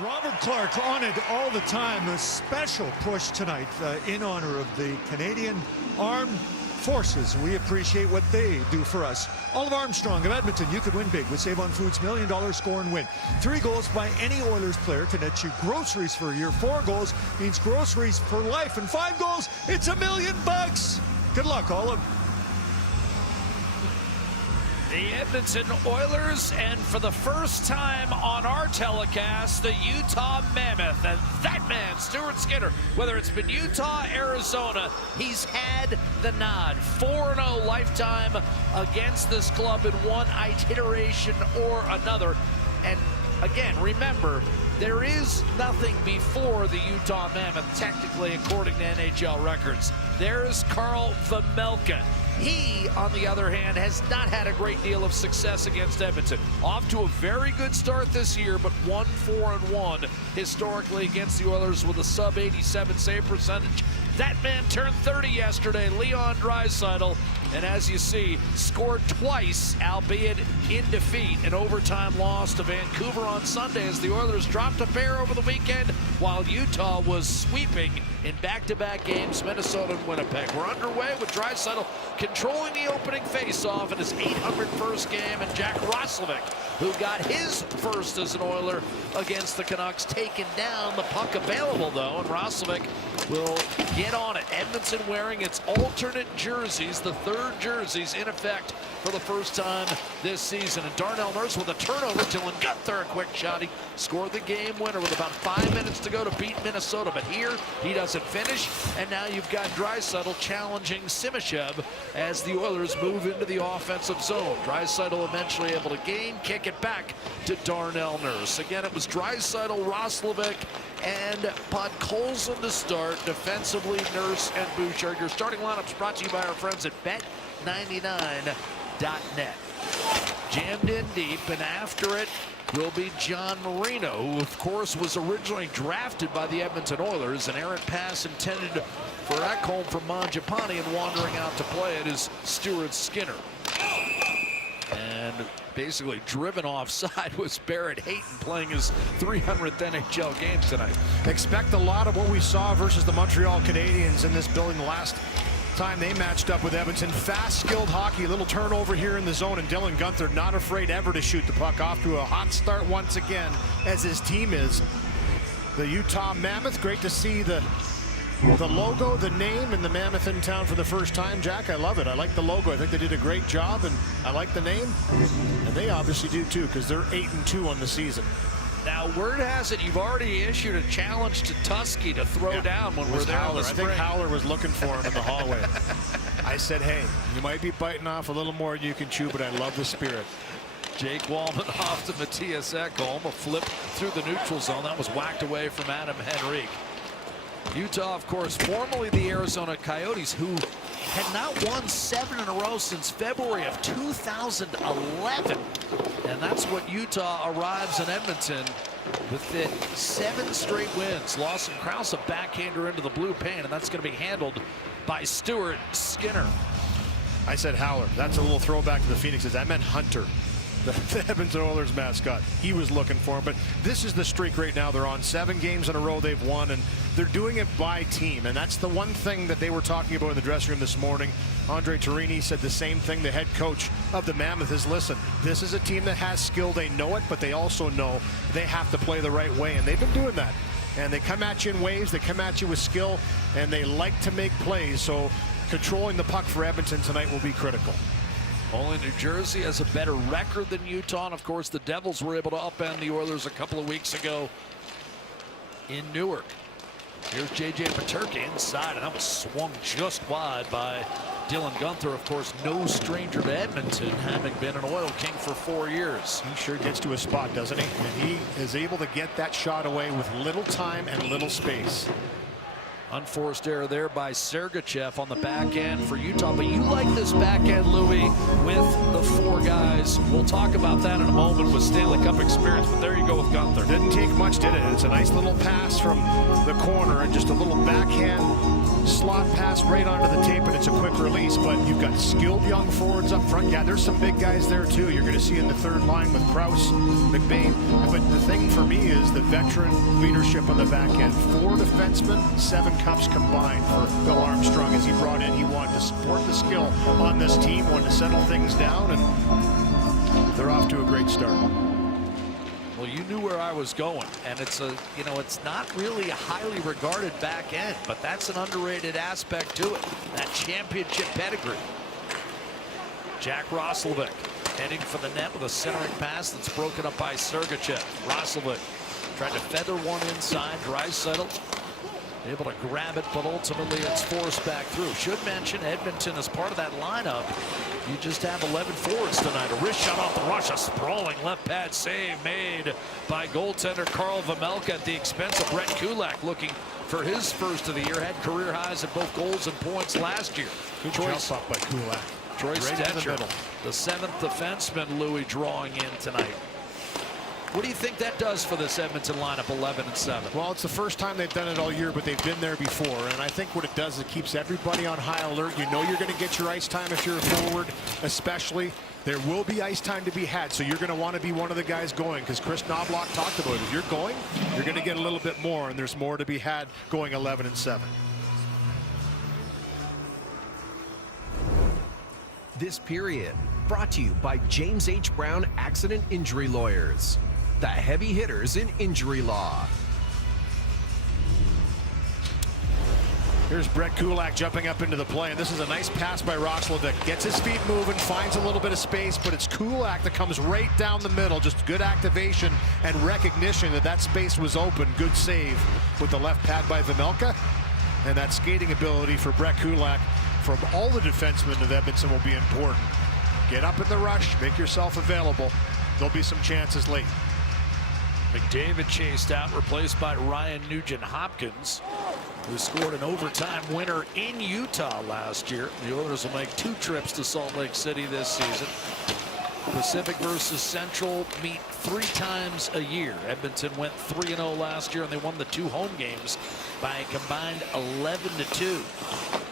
Robert Clark on it all the time. A special push tonight in honor of the Canadian Armed Forces. We appreciate what they do for us. Olive Armstrong of Edmonton, you could win big with Save on Foods $1 Million Score and Win. 3 goals by any Oilers player can net you groceries for a year. 4 goals means groceries for life. And 5 goals, it's $1 million. Good luck, Olive. The Edmonton Oilers, and for the first time on our telecast, the Utah Mammoth. And that man, Stuart Skinner, whether it's been Utah, Arizona, he's had the nod. 4-0 lifetime against this club in one iteration or another. And again, remember, there is nothing before the Utah Mammoth, technically, according to NHL records. There's Karl Vejmelka. He, on the other hand, has not had a great deal of success against Edmonton. Off to a very good start this year, but 1-4-1 historically against the Oilers with a sub-87 save percentage. That man turned 30 yesterday, Leon Draisaitl, and as you see, scored twice, albeit in defeat. An overtime loss to Vancouver on Sunday as the Oilers dropped a pair over the weekend, while Utah was sweeping in back-to-back games, Minnesota and Winnipeg. We're underway with Draisaitl controlling the opening face-off in his 801st game, and Jack Roslovic, who got his first as an Oiler against the Canucks, taken down. The puck available, though, and Roslovic will get on it. Edmonton wearing its alternate jerseys, the third jerseys in effect for the first time this season. And Darnell Nurse with a turnover. Dylan Guenther, a quick shot. He scored the game winner with about 5 minutes to go to beat Minnesota. But here, he doesn't finish. And now you've got Draisaitl challenging Simashev as the Oilers move into the offensive zone. Draisaitl eventually able to gain, kick it back to Darnell Nurse. Again, it was Draisaitl, Roslovic, and Podkolzin to start. Defensively, Nurse and Bouchard. Your starting lineups brought to you by our friends at Bet99.net. Jammed in deep, and after it will be John Marino, who of course was originally drafted by the Edmonton Oilers. An errant pass intended for Ekholm from Mangiapane, and wandering out to play it is Stuart Skinner. And basically driven offside was Barrett Hayton, playing his 300th NHL game tonight. Expect a lot of what we saw versus the Montreal Canadiens in this building the last time they matched up with Edmonton. Fast, skilled hockey, little turnover here in the zone, and Dylan Guenther not afraid ever to shoot the puck. Off to a hot start once again, as his team is. The Utah Mammoth, great to see the logo, the name, and the Mammoth in town for the first time. Jack, I love it. I like the logo. I think they did a great job, and I like the name. And they obviously do too, because they're 8-2 on the season. Now, word has it you've already issued a challenge to Tusky to throw down when we're there in the spring. I think Howler was looking for him in the hallway. I said, hey, you might be biting off a little more than you can chew, but I love the spirit. Jake Wallman off to Matthias Ekholm. A flip through the neutral zone. That was whacked away from Adam Henrique. Utah, of course, formerly the Arizona Coyotes, who had not won 7 in a row since February of 2011. And that's what Utah arrives in Edmonton with it. 7 straight wins. Lawson Krause, a backhander into the blue paint, and that's going to be handled by Stuart Skinner. I said Howler. That's a little throwback to the Phoenixes. I meant Hunter, the Edmonton Oilers mascot. He was looking for him, but this is the streak right now. They're on 7 games in a row they've won, and they're doing it by team. And that's the one thing that they were talking about in the dressing room this morning. Andre Torini said the same thing. The head coach of the Mammoth is, listen, this is a team that has skill. They know it, but they also know they have to play the right way, and they've been doing that. And they come at you in waves, they come at you with skill, and they like to make plays. So controlling the puck for Edmonton tonight will be critical. Only New Jersey has a better record than Utah, and of course the Devils were able to upend the Oilers a couple of weeks ago in Newark. Here's J.J. Peterka inside, and that was swung just wide by Dylan Guenther. Of course, no stranger to Edmonton, having been an Oil King for 4 years. He sure gets to a spot, doesn't he? And he is able to get that shot away with little time and little space. Unforced error there by Sergachev on the back end for Utah. But you like this back end, Louis, with the 4 guys. We'll talk about that in a moment with Stanley Cup experience. But there you go with Guenther. Didn't take much, did it? It's a nice little pass from the corner and just a little backhand slot pass right onto the tape, and it's a quick release. But you've got skilled young forwards up front. Yeah, there's some big guys there too. You're going to see in the third line with Krause, McBain. But the thing for me is the veteran leadership on the back end. 4 defensemen, 7 cups combined for Bill Armstrong as he brought in. He wanted to support the skill on this team, wanted to settle things down, and they're off to a great start. Well, you knew where I was going, and it's not really a highly regarded back end, but that's an underrated aspect to it. That championship pedigree. Jack Roslovic heading for the net with a centering pass that's broken up by Sergachev. Roslovic tried to feather one inside. Draisaitl able to grab it, but ultimately it's forced back through. Should mention Edmonton as part of that lineup. You just have 11 forwards tonight. A wrist shot off the rush. A sprawling left pad save made by goaltender Karl Vejmelka at the expense of Brett Kulak, looking for his first of the year. Had career highs at both goals and points last year. Good jump up by Kulak. Troy Stetcher, the 7th defenseman, Louis, drawing in tonight. What do you think that does for this Edmonton lineup, 11-7? Well, it's the first time they've done it all year, but they've been there before. And I think what it does is it keeps everybody on high alert. You know you're going to get your ice time if you're a forward, especially. There will be ice time to be had, so you're going to want to be one of the guys going, because Chris Knobloch talked about it. If you're going, you're going to get a little bit more, and there's more to be had going 11-7. This period brought to you by James H. Brown Accident Injury Lawyers, the heavy hitters in injury law. Here's Brett Kulak jumping up into the play, and this is a nice pass by Roslovic. Gets his feet moving, finds a little bit of space, but it's Kulak that comes right down the middle. Just good activation and recognition that that space was open. Good save with the left pad by Vejmelka, and that skating ability for Brett Kulak from all the defensemen of Edmonton will be important. Get up in the rush, make yourself available. There'll be some chances late. McDavid chased out, replaced by Ryan Nugent-Hopkins, who scored an overtime winner in Utah last year. The Oilers will make 2 trips to Salt Lake City this season. Pacific versus Central meet 3 times a year. Edmonton went 3-0 last year, and they won the 2 home games by a combined 11-2.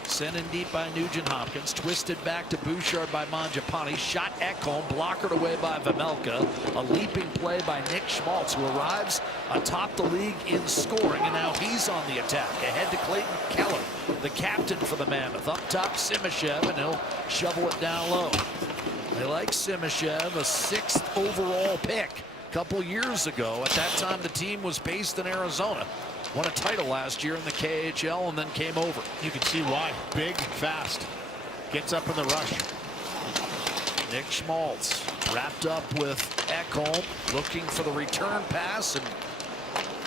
Sent in deep by Nugent-Hopkins, twisted back to Bouchard by Mangiapane, shot Ekholm, blockered away by Vejmelka. A leaping play by Nick Schmaltz, who arrives atop the league in scoring, and now he's on the attack. Ahead to Clayton Keller, the captain for the Mammoth. Up top, Simashev, and he'll shovel it down low. They like Simashev, a 6th overall pick a couple years ago. At that time, the team was based in Arizona. Won a title last year in the KHL and then came over. You can see why. Big, fast. Gets up in the rush. Nick Schmaltz wrapped up with Ekholm, looking for the return pass, and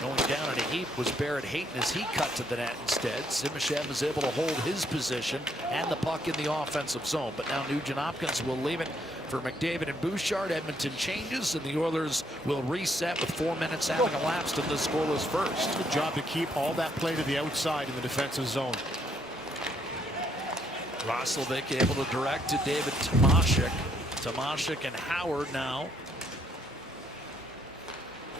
going down in a heap was Barrett Hayton as he cut to the net instead. Simashev is able to hold his position and the puck in the offensive zone. But now Nugent-Hopkins will leave it for McDavid and Bouchard. Edmonton changes, and the Oilers will reset with 4 minutes having elapsed in the scoreless first. Good job to keep all that play to the outside in the defensive zone. Roslovic able to direct to David Tomashik. Tomashik and Howard now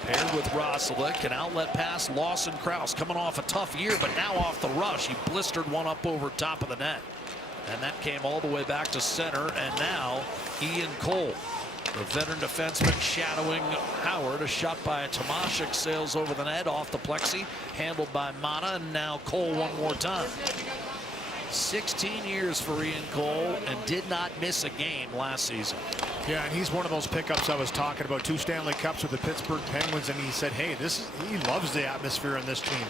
paired with Roslovic. An outlet pass, Lawson Krause coming off a tough year, but now off the rush. He blistered one up over top of the net. And that came all the way back to center, and now Ian Cole, the veteran defenseman, shadowing Howard. A shot by Tomashik sails over the net, off the plexi, handled by Mata, and now Cole one more time. 16 years for Ian Cole, and did not miss a game last season. Yeah, and he's one of those pickups I was talking about. 2 Stanley Cups with the Pittsburgh Penguins, and he said, hey, he loves the atmosphere in this team.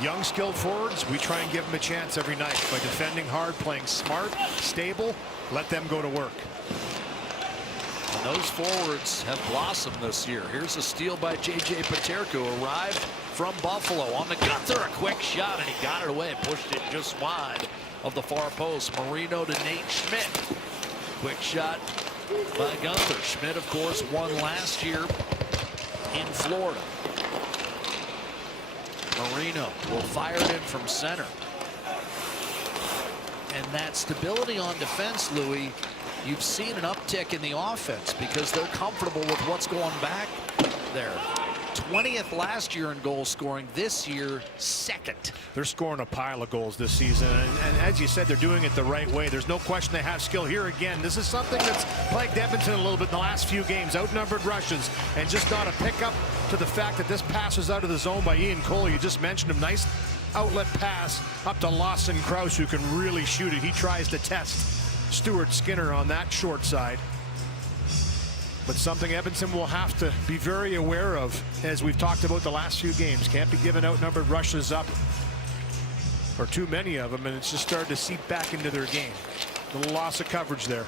Young, skilled forwards, we try and give them a chance every night by defending hard, playing smart, stable, let them go to work. And those forwards have blossomed this year. Here's a steal by J.J. Peterka, arrived from Buffalo on the Gunther. A quick shot, and he got it away, pushed it just wide of the far post. Marino to Nate Schmidt. Quick shot by Gunther. Schmidt, of course, won last year in Florida. Marino will fire it in from center. And that stability on defense, Louis, you've seen an uptick in the offense because they're comfortable with what's going back there. 20th last year in goal scoring. This year, 2nd. They're scoring a pile of goals this season, and as you said, they're doing it the right way. There's no question they have skill. Here again, this is something that's plagued Edmonton a little bit in the last few games. Outnumbered rushes, and just not a pickup to the fact that this pass was out of the zone by Ian Cole. You just mentioned him. Nice outlet pass up to Lawson Krause, who can really shoot it. He tries to test Stuart Skinner on that short side. But something Edmonton will have to be very aware of, as we've talked about the last few games. Can't be giving outnumbered rushes up, or too many of them, and it's just starting to seep back into their game. A little loss of coverage there.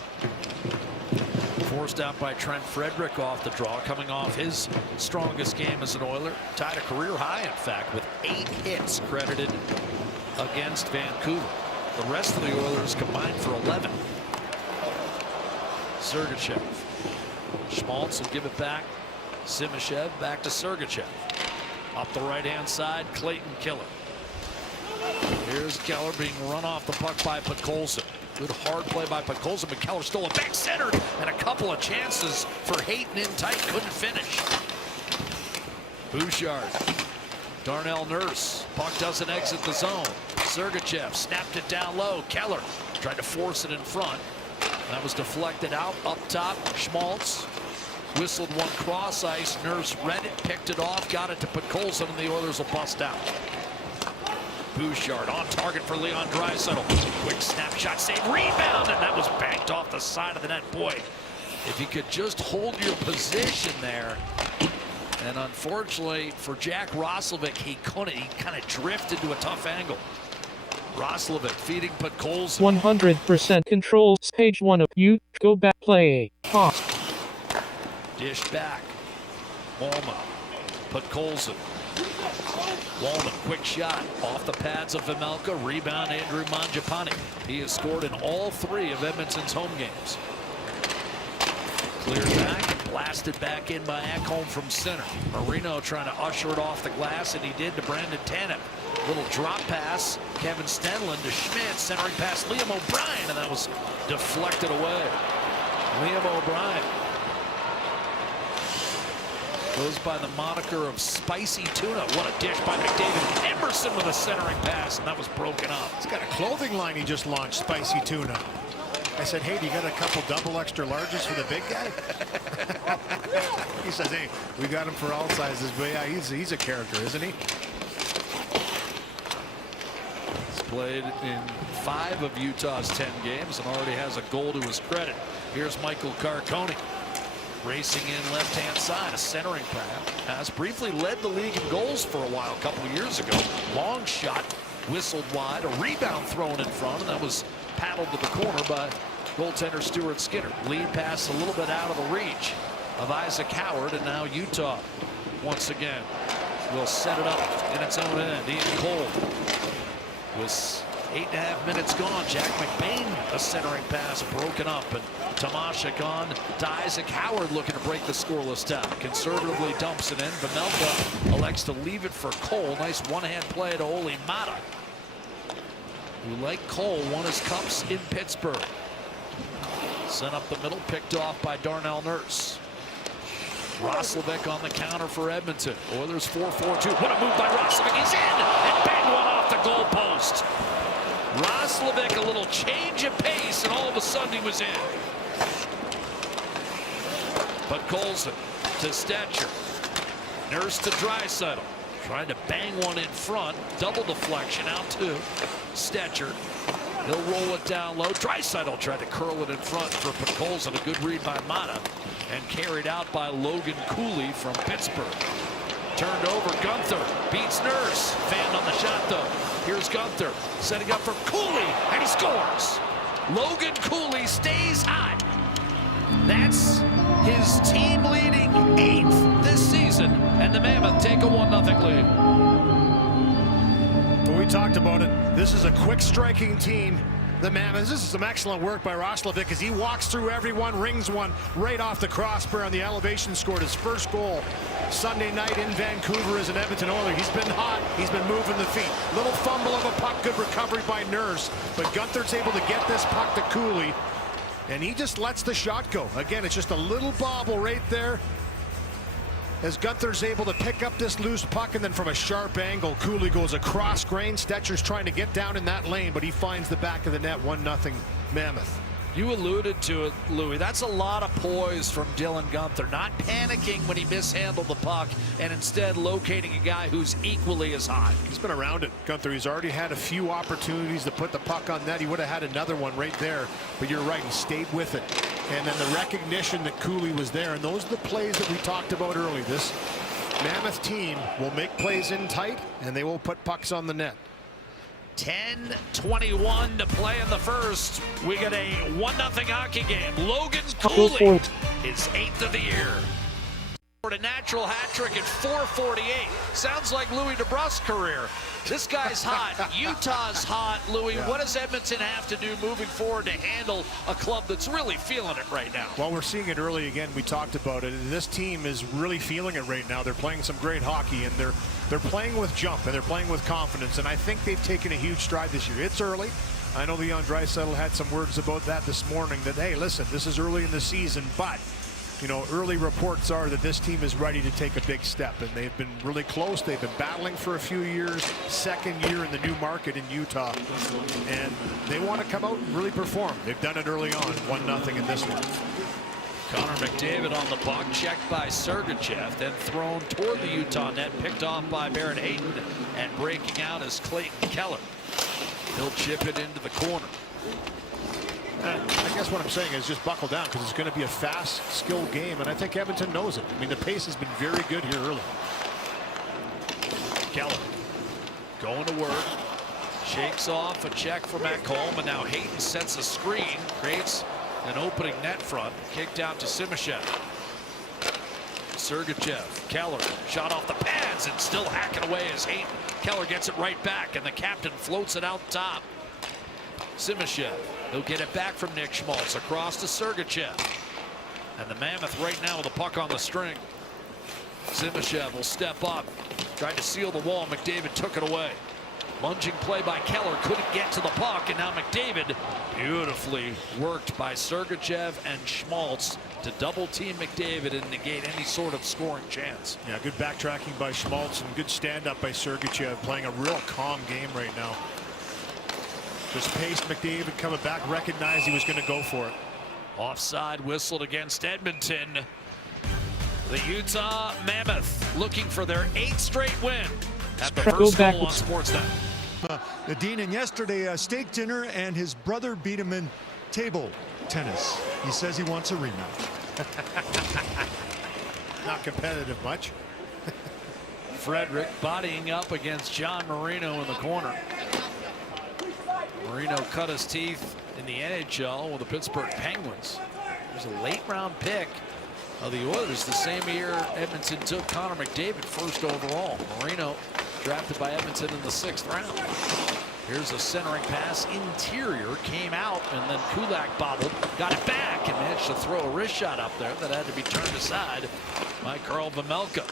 Forced out by Trent Frederick off the draw, coming off his strongest game as an Oiler. Tied a career high, in fact, with 8 hits credited against Vancouver. The rest of the Oilers combined for 11. Sergachev. Schmaltz will give it back. Simashev back to Sergachev. Up the right-hand side, Clayton Keller. Here's Keller being run off the puck by Podkolzin. Good hard play by Podkolzin, but Keller stole it back centered, and a couple of chances for Hayton in tight, couldn't finish. Bouchard. Darnell Nurse. Puck doesn't exit the zone. Sergachev snapped it down low. Keller tried to force it in front. That was deflected out. Up top, Schmaltz whistled one cross ice. Nurse read it, picked it off, got it to Podkolzin, and the Oilers will bust out. Bouchard on target for Leon Draisaitl. Quick snapshot save, rebound, and that was banked off the side of the net. Boy, if you could just hold your position there. And unfortunately for Jack Roslovic, he couldn't. He kind of drifted to a tough angle. Roslovic feeding Podkolzin. 100% control. Page 1 of you. Go back play. Pause. Dish back. Walman. Podkolzin. Walman, quick shot off the pads of Vejmelka. Rebound, Andrew Mangiapane. He has scored in all 3 of Edmonton's home games. Cleared back and blasted back in by Ekholm from center. Marino trying to usher it off the glass, and he did to Brandon Tanev. Little drop pass. Kevin Stenlund to Schmidt. Centering pass Liam O'Brien, and that was deflected away. Liam O'Brien goes by the moniker of Spicy Tuna. What a dish by McDavid. Emerson with a centering pass, and that was broken up. He's got a clothing line he just launched, Spicy Tuna. I said, hey, do you got a couple double extra larges for the big guy? He says, hey, we got him for all sizes. But yeah, he's a character, isn't he? He's played in 5 of Utah's 10 games and already has a goal to his credit. Here's Michael Carcone. Racing in left-hand side, a centering pass. Briefly led the league in goals for a while, a couple of years ago. Long shot, whistled wide, a rebound thrown in front, and that was paddled to the corner by goaltender Stuart Skinner. Lead pass a little bit out of the reach of Isaac Howard, and now Utah once again will set it up in its own end. Ian Cole with 8.5 minutes gone. Jack McBain, a centering pass broken up, and Tomasik on to Isaac Howard looking to break the scoreless tie. Conservatively dumps it in. Vejmelka elects to leave it for Cole. Nice one-hand play to Olli Maatta, who, like Cole, won his cups in Pittsburgh. Sent up the middle, picked off by Darnell Nurse. Roslovic on the counter for Edmonton. Oilers 4-4-2. What a move by Roslovic. He's in and bang one off the goal post. Roslovic, a little change of pace, and all of a sudden he was in. But Colson to Stetcher. Nurse to Draisaitl. Trying to bang one in front. Double deflection out to Stetcher. He'll roll it down low. Draisaitl tried to curl it in front for Podkolzin. A good read by Maatta, and carried out by Logan Cooley from Pittsburgh. Turned over, Gunther beats Nurse. Fanned on the shot though. Here's Gunther setting up for Cooley, and he scores. Logan Cooley stays hot. That's his team-leading 8th this season, and the Mammoth take a 1-0 lead. We talked about it. This is a quick striking team. The Mammoths. This is some excellent work by Roslovic as he walks through everyone, rings one right off the crossbar on the elevation, scored his first goal Sunday night in Vancouver as an Edmonton Oiler. He's been hot. He's been moving the feet. Little fumble of a puck, good recovery by Nurse, but Gunther's able to get this puck to Cooley, and he just lets the shot go. Again, it's just a little bobble right there. as Gunther's able to pick up this loose puck, and then from a sharp angle, Cooley goes across grain. Stetcher's trying to get down in that lane, but he finds the back of the net. 1-0 Mammoth. You alluded to it, Louis. That's a lot of poise from Dylan Gunther. Not panicking when he mishandled the puck, and instead locating a guy who's equally as hot. He's been around it, Gunther. He's already had a few opportunities to put the puck on net. He would have had another one right there, but you're right, he stayed with it. And then the recognition that Cooley was there, and those are the plays that we talked about early. This Mammoth team will make plays in tight, and they will put pucks on the net. 10:21 to play in the first. We get a 1-0 hockey game. Logan Cooley, his 8th of the year. For a natural hat trick at 4:48. Sounds like Louis DeBrusk's career. This guy's hot. Utah's hot. Louis, what does Edmonton have to do moving forward to handle a club that's really feeling it right now? Well, we're seeing it early again. We talked about it. This team is really feeling it right now. They're playing some great hockey, and they're playing with jump, and they're playing with confidence, and I think they've taken a huge stride this year. It's early. I know Leon Draisaitl had some words about that this morning, that, hey, listen, this is early in the season, but you know, early reports are that this team is ready to take a big step, and they've been really close. They've been battling for a few years, second year in the new market in Utah, and they want to come out and really perform. They've done it early on, 1-0 in this one. Conner McDavid on the puck, checked by Sergachev, then thrown toward the Utah net, picked off by Barrett Hayton, and breaking out is Clayton Keller. He'll chip it into the corner. I guess what I'm saying is just buckle down, because it's going to be a fast, skilled game, and I think Edmonton knows it. I mean, the pace has been very good here early. Keller going to work, shakes off a check from Ekholm, and now Hayton sets a screen, creates an opening net front, kicked out to Simashev. Sergachev, Keller, shot off the pads and still hacking away as Hayton. Keller gets it right back, and the captain floats it out top. Simashev, he'll get it back from Nick Schmaltz across to Sergachev. And the Mammoth right now with the puck on the string. Simashev will step up, tried to seal the wall. McDavid took it away. Lunging play by Keller, couldn't get to the puck, and now McDavid, beautifully worked by Sergachev and Schmaltz to double team McDavid and negate any sort of scoring chance. Yeah, good backtracking by Schmaltz and good stand up by Sergachev, playing a real calm game right now. Just paced McDavid coming back, recognized he was going to go for it. Offside whistled against Edmonton. The Utah Mammoth looking for their 8th straight win at the first goal on Sportsnet. Dean, and yesterday a steak dinner, and his brother beat him in table tennis. He says he wants a rematch. Not competitive much. Frederick bodying up against John Marino in the corner. Marino cut his teeth in the NHL with the Pittsburgh Penguins. There's a late round pick of the Oilers the same year Edmonton took Conner McDavid first overall. Marino drafted by Edmonton in the 6th round. Here's a centering pass, interior, came out, and then Kulak bobbled, got it back, and managed to throw a wrist shot up there that had to be turned aside by Karl Vejmelka.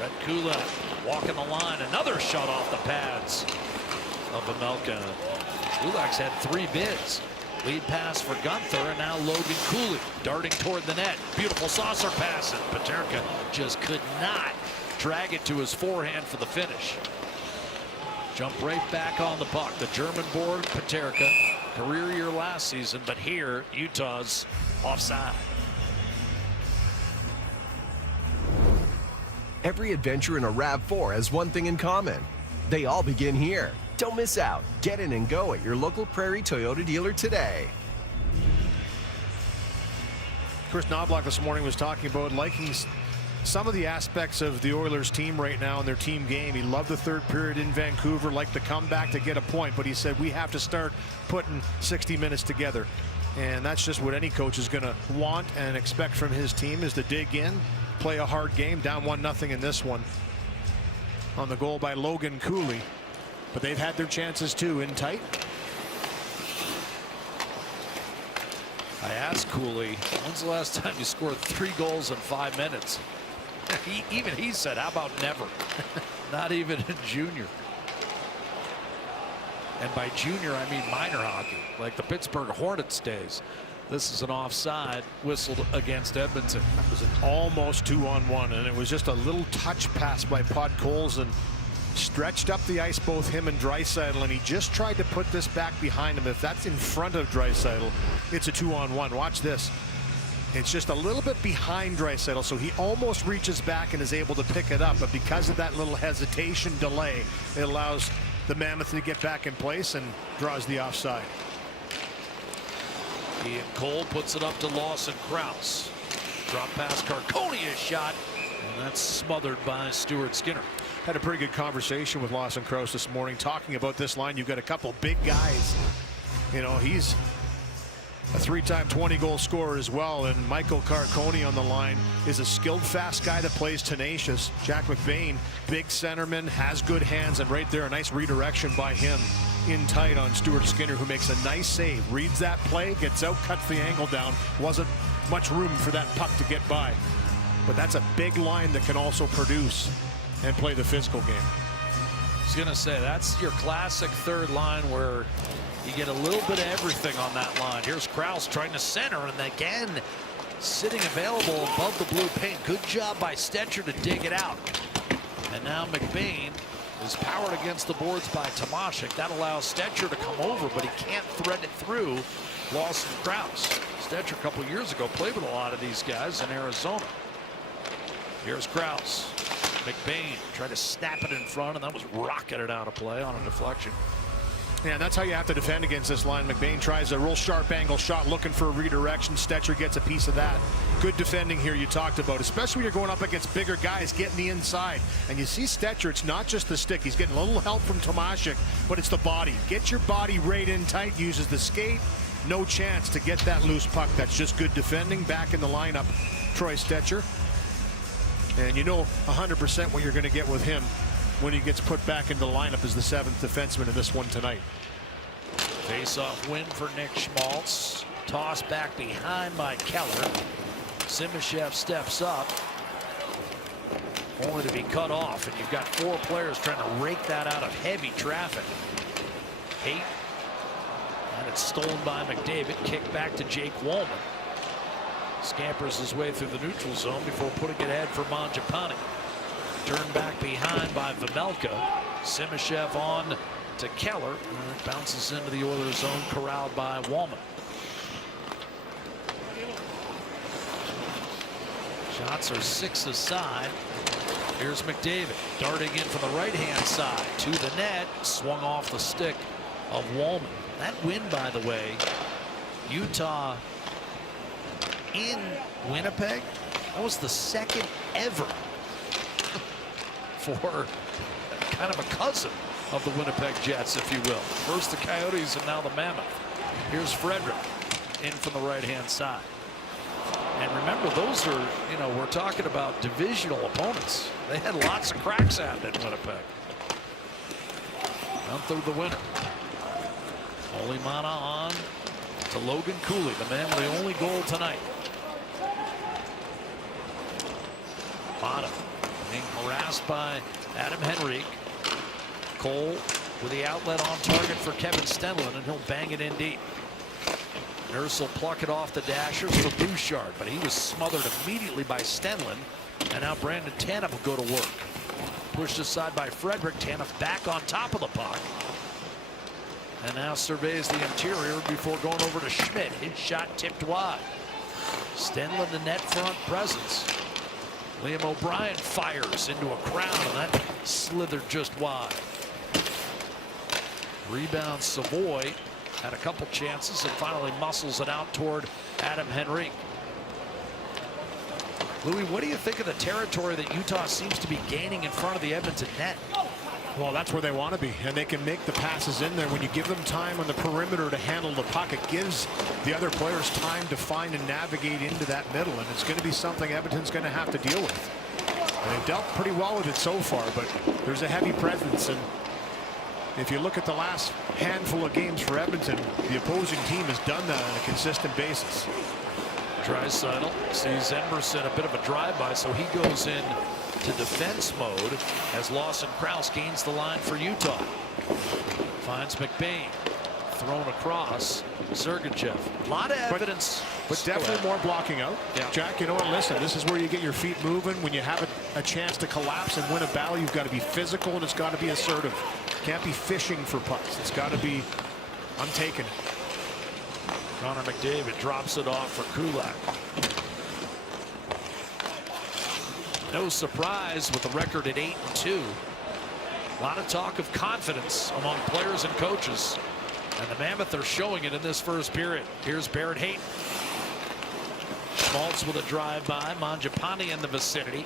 Red Kulak walking the line, another shot off the pads of Vejmelka. Kulak's had 3 bids. Lead pass for Gunther, and now Logan Cooley darting toward the net. Beautiful saucer pass, and Paterka just could not drag it to his forehand for the finish. Jump right back on the puck. The German board, Paterka, career year last season, but here Utah's offside. Every adventure in a RAV4 has one thing in common. They all begin here. Don't miss out. Get in and go at your local Prairie Toyota dealer today. Chris Knobloch this morning was talking about liking some of the aspects of the Oilers team right now in their team game. He loved the 3rd period in Vancouver, liked the comeback to get a point, but he said we have to start putting 60 minutes together. And that's just what any coach is going to want and expect from his team, is to dig in, play a hard game. Down 1-0 in this one on the goal by Logan Cooley. But they've had their chances too in tight. I asked Cooley, when's the last time you scored 3 goals in 5 minutes? Even he said, how about never? Not even in junior. And by junior, I mean minor hockey, like the Pittsburgh Hornets days. This is an offside whistled against Edmonton. That was an almost 2-on-1, and it was just a little touch pass by Podkolzin and stretched up the ice, both him and Draisaitl, and he just tried to put this back behind him. If that's in front of Draisaitl, it's a 2-on-1. Watch this. It's just a little bit behind Draisaitl, so he almost reaches back and is able to pick it up, but because of that little hesitation delay, it allows the Mammoth to get back in place and draws the offside. Ian Cole puts it up to Lawson Krause. Drop pass, Carconia's shot, and that's smothered by Stuart Skinner. Had a pretty good conversation with Lawson Krause this morning talking about this line. You've got a couple big guys. You know, he's a 3-time 20-goal scorer as well, and Michael Carconi on the line is a skilled, fast guy that plays tenacious. Jack McBain, big centerman, has good hands, and right there a nice redirection by him in tight on Stuart Skinner, who makes a nice save, reads that play, gets out, cuts the angle down. Wasn't much room for that puck to get by, but that's a big line that can also produce and play the physical game. I was gonna say, that's your classic third line where you get a little bit of everything on that line. Here's Krause trying to center, and again sitting available above the blue paint. Good job by Stetcher to dig it out. And now McBain is powered against the boards by Tomashik. That allows Stetcher to come over, but he can't thread it through Lawson Krause. Stetcher a couple years ago played with a lot of these guys in Arizona. Here's Krause. McBain tried to snap it in front, and that was rocketed out of play on a deflection. Yeah, that's how you have to defend against this line. McBain tries a real sharp angle shot, looking for a redirection. Stetcher gets a piece of that. Good defending here you talked about, especially when you're going up against bigger guys getting the inside. And you see Stetcher, it's not just the stick. He's getting a little help from Tomashik, but it's the body. Get your body right in tight, uses the skate. No chance to get that loose puck. That's just good defending. Back in the lineup, Troy Stetcher. And you know 100% what you're going to get with him when he gets put back into the lineup as the 7th defenseman in this one tonight. Face-off win for Nick Schmaltz. Toss back behind by Keller. Simashev steps up, only to be cut off, and you've got 4 players trying to rake that out of heavy traffic. 8, and it's stolen by McDavid. Kick back to Jake Wallman. Scampers his way through the neutral zone before putting it ahead for Mangiapane. Turned back behind by Vejmelka. Simashev on to Keller. And it bounces into the Oilers zone, corralled by Wallman. Shots are 6 aside. Here's McDavid darting in from the right-hand side to the net. Swung off the stick of Wallman. That win, by the way, Utah in Winnipeg, that was the 2nd ever for kind of a cousin of the Winnipeg Jets, if you will. First the Coyotes and now the Mammoth. Here's Frederick in from the right-hand side. And remember, those are, you know, we're talking about divisional opponents. They had lots of cracks at it in Winnipeg. Down through the winner. Olimana on to Logan Cooley, the man with the only goal tonight. Mata being harassed by Adam Henrique. Cole with the outlet on target for Kevin Stenlund, and he'll bang it in deep. Nurse will pluck it off the dashers for Bouchard, but he was smothered immediately by Stenlund, and now Brandon Tanev will go to work. Pushed aside by Frederick. Tanev back on top of the puck, and now surveys the interior before going over to Schmidt. His shot tipped wide. Stenlund the net front presence. Liam O'Brien fires into a crowd, and that slithered just wide. Rebound Savoy had a couple chances and finally muscles it out toward Adam Henrique. Louis, what do you think of the territory that Utah seems to be gaining in front of the Edmonton net? Well, that's where they want to be, and they can make the passes in there. When you give them time on the perimeter to handle the puck, it gives the other players time to find and navigate into that middle, and it's going to be something Edmonton's going to have to deal with. And they've dealt pretty well with it so far, but there's a heavy presence, and if you look at the last handful of games for Edmonton, the opposing team has done that on a consistent basis. Draisaitl sees Emerson a bit of a drive-by, so he goes in to defense mode as Lawson Krause gains the line for Utah. Finds McBain. thrown across. Sergachev. A lot of evidence. But definitely more blocking out. Yeah. Jack, you know what? Listen, this is where you get your feet moving. When you have a chance to collapse and win a battle, you've got to be physical and it's got to be assertive. Can't be fishing for pucks. It's got to be, I'm taking it. Conner McDavid drops it off for Kulak. No surprise with the record at 8-2. A lot of talk of confidence among players and coaches. And the Mammoth are showing it in this first period. Here's Barrett Hayton. Schmaltz with a drive-by. Mangiapane in the vicinity.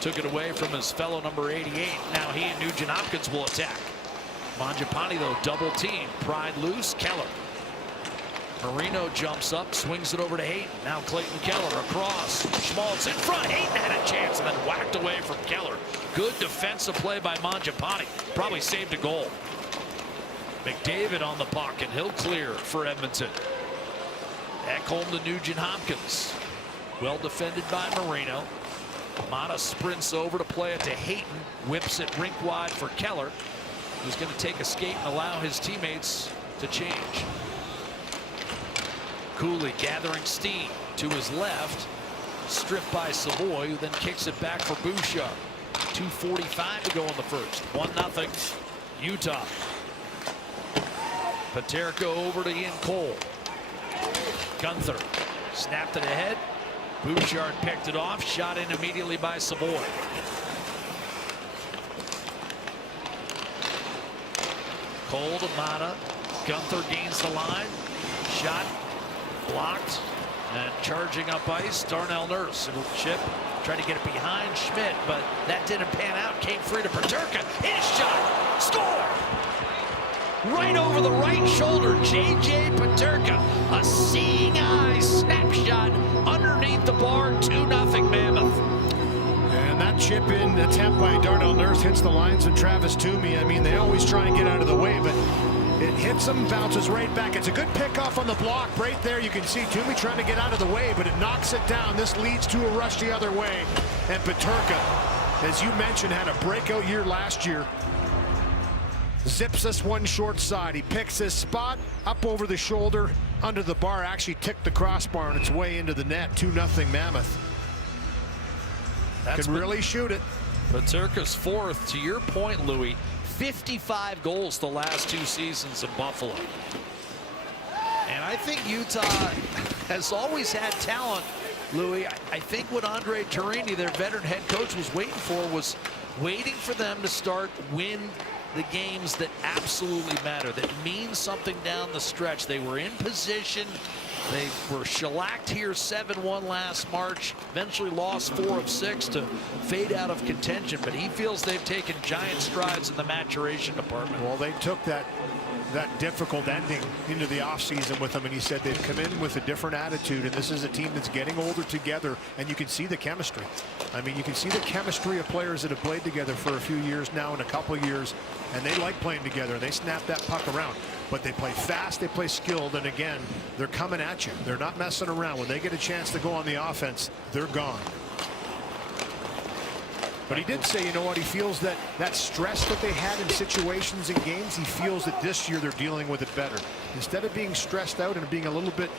Took it away from his fellow number 88. Now he and Nugent Hopkins will attack. Mangiapane, though, double team. Pried loose. Keller. Marino jumps up, swings it over to Hayton. Now Clayton Keller across. Schmaltz in front. Hayton had a chance and then whacked away from Keller. Good defensive play by Mangiapane. Probably saved a goal. McDavid on the puck and he'll clear for Edmonton. Back home to Nugent Hopkins. Well defended by Marino. Mata sprints over to play it to Hayton. Whips it rink wide for Keller, who's going to take a skate and allow his teammates to change. Cooley gathering steam to his left. Stripped by Savoy, who then kicks it back for Bouchard. 2:45 to go in the first. 1-0 Utah. Paterka over to Ian Cole. Gunther snapped it ahead. Bouchard picked it off. Shot in immediately by Savoy. Cole to Mata. Gunther gains the line. Shot blocked. And charging up ice, Darnell Nurse. It'll chip. Tried to get it behind Schmidt, but that didn't pan out. Came free to Paterka. His shot. Score! Right over the right shoulder, J.J. Paterka. A seeing eye snapshot underneath the bar. 2-0 Mammoth. And that chip in attempt by Darnell Nurse hits the lines and Travis Toomey. I mean, they always try and get out of the way, but it hits him, bounces right back. It's a good pickoff on the block right there. You can see Toomey trying to get out of the way, but it knocks it down. This leads to a rush the other way. And Paterka, as you mentioned, had a breakout year last year. Zips us one short side. He picks his spot up over the shoulder, under the bar, actually ticked the crossbar on its way into the net. 2-0 Mammoth. Can really shoot it. Paterka's fourth. To your point, Louis, 55 goals the last 2 seasons in Buffalo. And I think Utah has always had talent, Louis. I think what Andre Torini, their veteran head coach, was waiting for them to start win the games that absolutely matter, that mean something down the stretch. They were in position. They were shellacked here 7-1 last March, eventually lost 4 of 6 to fade out of contention, but he feels they've taken giant strides in the maturation department. Well, they took that difficult ending into the offseason with them, and he said they've come in with a different attitude, and this is a team that's getting older together, and you can see the chemistry. I mean, you can see the chemistry of players that have played together for a few years now, and a couple of years, and they like playing together. They snap that puck around, but they play fast, they play skilled, and again, they're coming at you. They're not messing around. When they get a chance to go on the offense, they're gone. But he did say, you know what, he feels that stress that they had in situations and games, he feels that this year they're dealing with it better. Instead of being stressed out and being a little bit,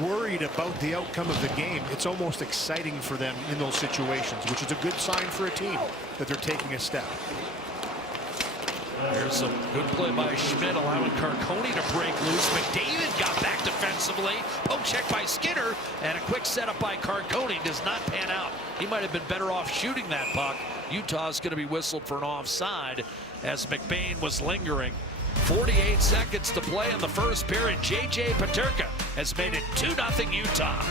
worried about the outcome of the game, it's almost exciting for them in those situations, which is a good sign for a team that they're taking a step. There's some good play by Schmidt, allowing Carconi to break loose. McDavid got back defensively. Poke check by Skinner, and a quick setup by Carconi does not pan out. He might have been better off shooting that puck. Utah's going to be whistled for an offside as McBain was lingering. 48 seconds to play in the first period. J.J. Paterka has made it 2-0 Utah.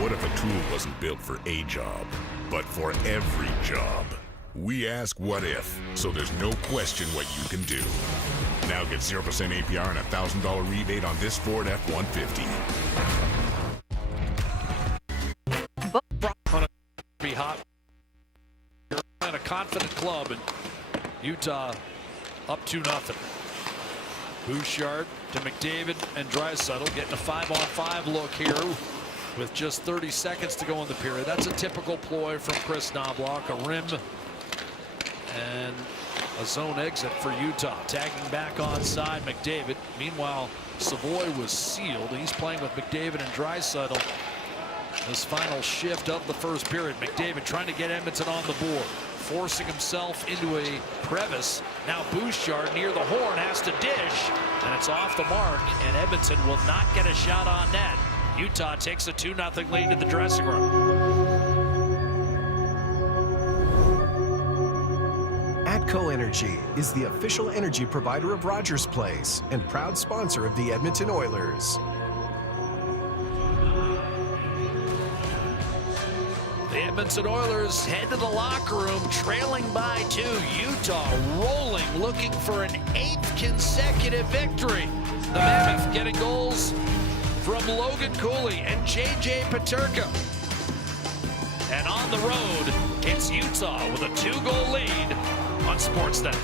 What if a tool wasn't built for a job, but for every job? We ask what if, so there's no question what you can do. Now get 0% APR and a $1,000 rebate on this Ford F-150. Be hot. You're in a confident club, and Utah up 2-0. Bouchard to McDavid and Draisaitl getting a 5-on-5 look here. with just 30 seconds to go in the period. That's a typical ploy from Chris Knobloch. A rim and a zone exit for Utah. Tagging back onside McDavid. Meanwhile, Savoy was sealed. He's playing with McDavid and Draisaitl. This final shift of the first period. McDavid trying to get Edmonton on the board, forcing himself into a crevice. Now Bouchard near the horn has to dish, and it's off the mark, and Edmonton will not get a shot on net. Utah takes a 2-0 lead in the dressing room. ATCO Energy is the official energy provider of Rogers Place and proud sponsor of the Edmonton Oilers. The Edmonton Oilers head to the locker room trailing by 2. Utah rolling, looking for an 8th consecutive victory. The Mammoth getting goals from Logan Cooley and J.J. Peterka. And on the road, it's Utah with a 2-goal lead on Sportsnet.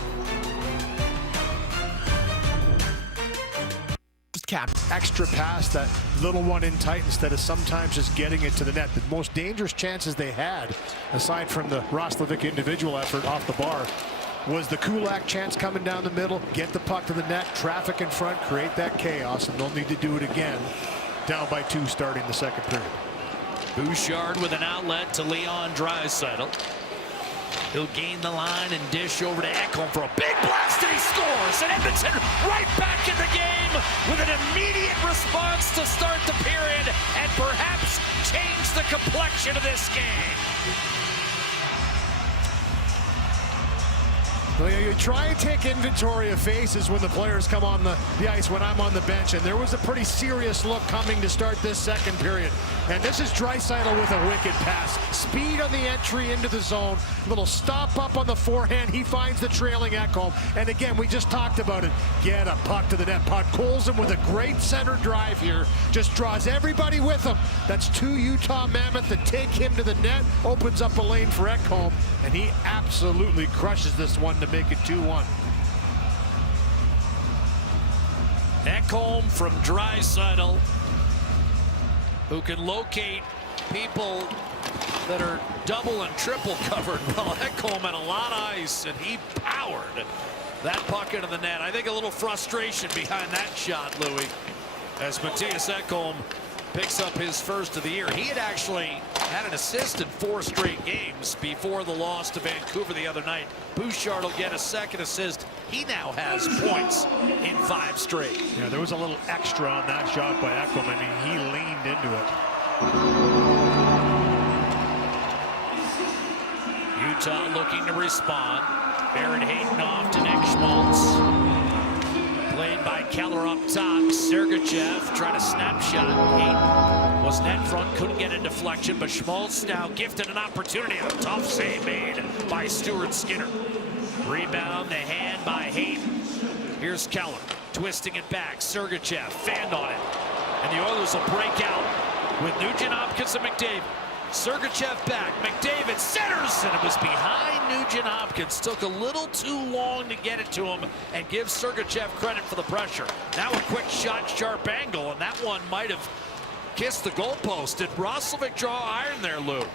Extra pass, that little one in tight instead of sometimes just getting it to the net. The most dangerous chances they had, aside from the Roslovic individual effort off the bar, was the Kulak chance coming down the middle, get the puck to the net, traffic in front, create that chaos, and they'll need to do it again. Down by 2 starting the second period. Bouchard with an outlet to Leon Draisaitl. He'll gain the line and dish over to Ekholm for a big blast, and he scores. And Edmonton right back in the game with an immediate response to start the period and perhaps change the complexion of this game. Well, you try and take inventory of faces when the players come on the ice when I'm on the bench, and there was a pretty serious look coming to start this second period. And this is Draisaitl with a wicked pass. Speed on the entry into the zone. Little stop up on the forehand. He finds the trailing Ekholm. And again, we just talked about it. Get a puck to the net. Podkolzin with a great center drive here. Just draws everybody with him. That's 2 Utah Mammoth that take him to the net. Opens up a lane for Ekholm. And he absolutely crushes this one to make it 2-1. Ekholm from Draisaitl, who can locate people that are double and triple covered. Well, Ekholm had a lot of ice, and he powered that puck into the net. I think a little frustration behind that shot, Louis, as Mattias Ekholm picks up his first of the year. He had actually had an assist in 4 straight games before the loss to Vancouver the other night. Bouchard will get a second assist. He now has points in 5 straight. Yeah, there was a little extra on that shot by Ekholm. I mean, he leaned into it. Utah looking to respond. Barrett Hayden off to Nick Schmaltz. Played by Keller up top. Sergachev trying to snapshot. Hayden was net front, couldn't get in deflection, but Schmaltz now gifted an opportunity. A tough save made by Stuart Skinner. Rebound, the hand by Hayden. Here's Keller, twisting it back. Sergachev fanned on it. And the Oilers will break out with Nugent Hopkins and McDavid. Sergachev back, McDavid centers, and it was behind Nugent Hopkins. Took a little too long to get it to him, and gives Sergachev credit for the pressure. Now a quick shot, sharp angle, and that one might have kissed the goalpost. Did Roslovic draw iron there, Lou?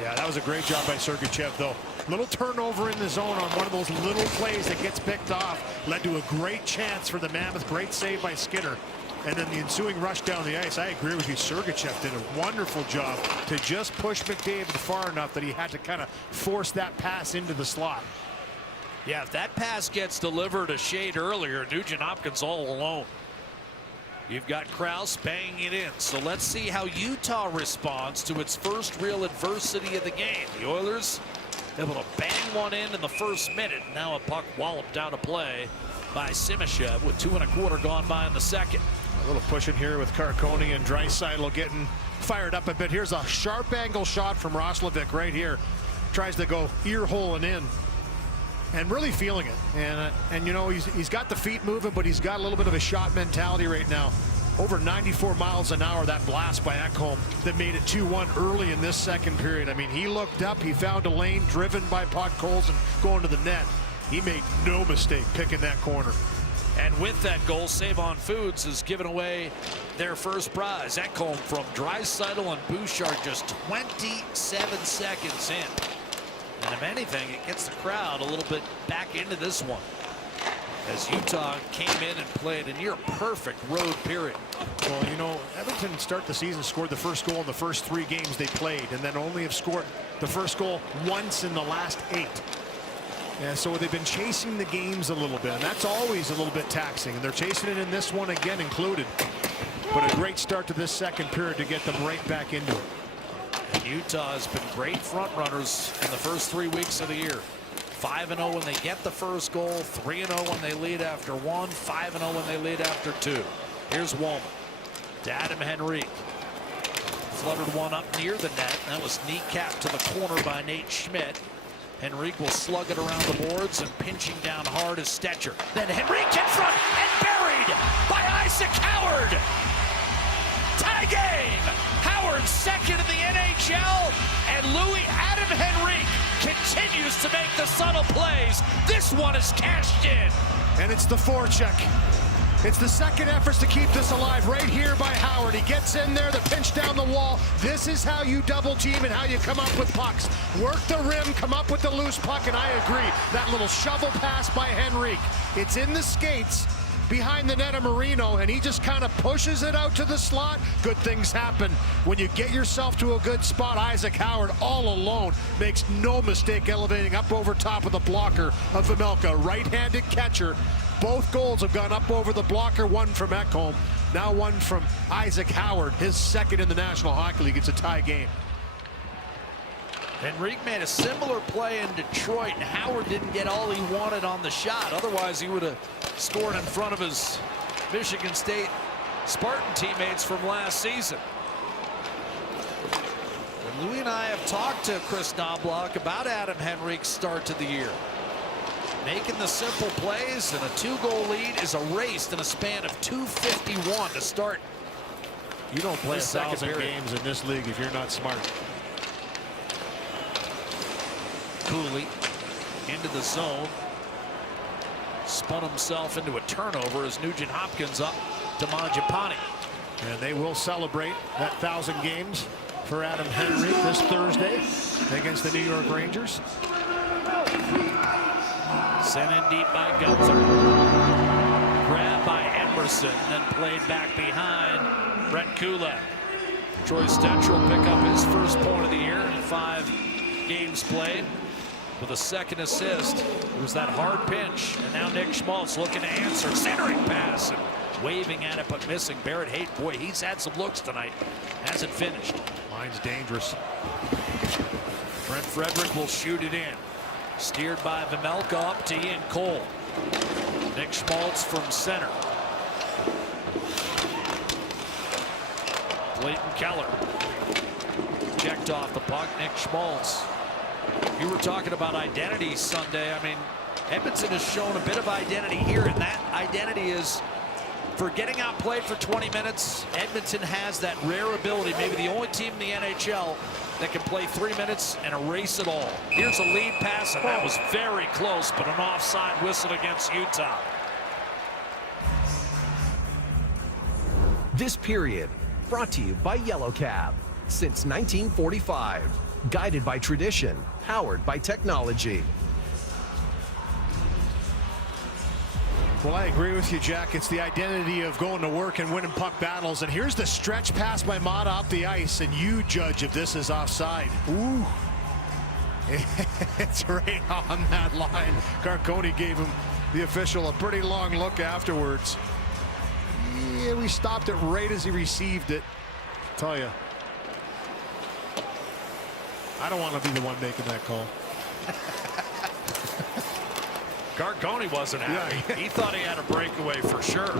Yeah, that was a great job by Sergachev, though. Little turnover in the zone on one of those little plays that gets picked off. Led to a great chance for the Mammoth. Great save by Skinner. And then the ensuing rush down the ice. I agree with you. Sergachev did a wonderful job to just push McDavid far enough that he had to kind of force that pass into the slot. Yeah, if that pass gets delivered a shade earlier, Nugent Hopkins all alone. You've got Krause banging it in. So let's see how Utah responds to its first real adversity of the game. The Oilers able to bang one in the first minute. Now a puck walloped out of play by Simashev with 2 1/4 gone by in the second. A little push in here with Carcone and Draisaitl getting fired up a bit. Here's a sharp angle shot from Roslovic right here. Tries to go ear holing in and really feeling it. And you know, he's got the feet moving, but he's got a little bit of a shot mentality right now. Over 94 miles an hour, that blast by Ekholm that made it 2-1 early in this second period. I mean, he looked up, he found a lane driven by Podkolzin going to the net. He made no mistake picking that corner. And with that goal, Save On Foods has given away their first prize. Ekholm from Draisaitl and Bouchard just 27 seconds in. And if anything, it gets the crowd a little bit back into this one, as Utah came in and played a near perfect road period. Well, you know, Edmonton start the season scored the first goal in the first 3 games they played, and then only have scored the first goal once in the last 8. Yeah, so they've been chasing the games a little bit, and that's always a little bit taxing, and they're chasing it in this one again included. But a great start to this second period to get them right back into it. And Utah has been great front runners in the first 3 weeks of the year. 5-0 when they get the first goal, 3-0 when they lead after 1, 5-0 when they lead after 2. Here's Wollman to Adam Henrique. Fluttered one up near the net. That was kneecapped to the corner by Nate Schmidt. Henrique will slug it around the boards, and pinching down hard is Stetcher. Then Henrique in front and buried by Isaac Howard. Tie game. Howard second in the NHL, and Adam Henrique continues to make the subtle plays. This one is cashed in. And it's the forecheck. It's the second efforts to keep this alive right here by Howard. He gets in there, the pinch down the wall. This is how you double team and how you come up with pucks. Work the rim, come up with the loose puck, and I agree. That little shovel pass by Henrique. It's in the skates behind the net of Marino, and he just kind of pushes it out to the slot. Good things happen when you get yourself to a good spot. Isaac Howard all alone makes no mistake elevating up over top of the blocker of Vejmelka. Right-handed catcher. Both goals have gone up over the blocker, one from Ekholm, now one from Isaac Howard, his second in the National Hockey League. It's a tie game. Henrique made a similar play in Detroit, and Howard didn't get all he wanted on the shot. Otherwise, he would have scored in front of his Michigan State Spartan teammates from last season. And Louis and I have talked to Chris Knobloch about Adam Henrique's start to the year. Making the simple plays, and a 2-goal lead is erased in a span of 2:51 to start. You don't play 1,000 period. games in this league if you're not smart. Cooley into the zone. Spun himself into a turnover as Nugent Hopkins up to Mangiapane. And they will celebrate that 1,000 games for Adam Henrique this Thursday against the New York Rangers. Sent in deep by Gunther. Grabbed by Emerson, then played back behind Brett Kulak. Troy Stetcher will pick up his first point of the year in 5 games played with a second assist. It was that hard pinch, and now Nick Schmaltz looking to answer. Centering pass and waving at it but missing. Barrett Haight, boy, he's had some looks tonight. Hasn't finished. Line's dangerous. Brent Frederick will shoot it in. Steered by Vejmelka up to Ian Cole. Nick Schmaltz from center. Clayton Keller checked off the puck. Nick Schmaltz. You were talking about identity Sunday. I mean, Edmonton has shown a bit of identity here, and that identity is for getting outplayed for 20 minutes. Edmonton has that rare ability, maybe the only team in the NHL that can play 3 minutes and erase it all. Here's a lead pass, and that was very close, but an offside whistle against Utah. This period brought to you by Yellow Cab. Since 1945. Guided by tradition, powered by technology. Well, I agree with you, Jack. It's the identity of going to work and winning puck battles. And here's the stretch pass by Mata up the ice, and you judge if this is offside. Ooh. It's right on that line. Carcone gave him, the official, a pretty long look afterwards. Yeah, we stopped it right as he received it. I'll tell you, I don't want to be the one making that call. Carcone wasn't happy. Yeah. He thought he had a breakaway for sure.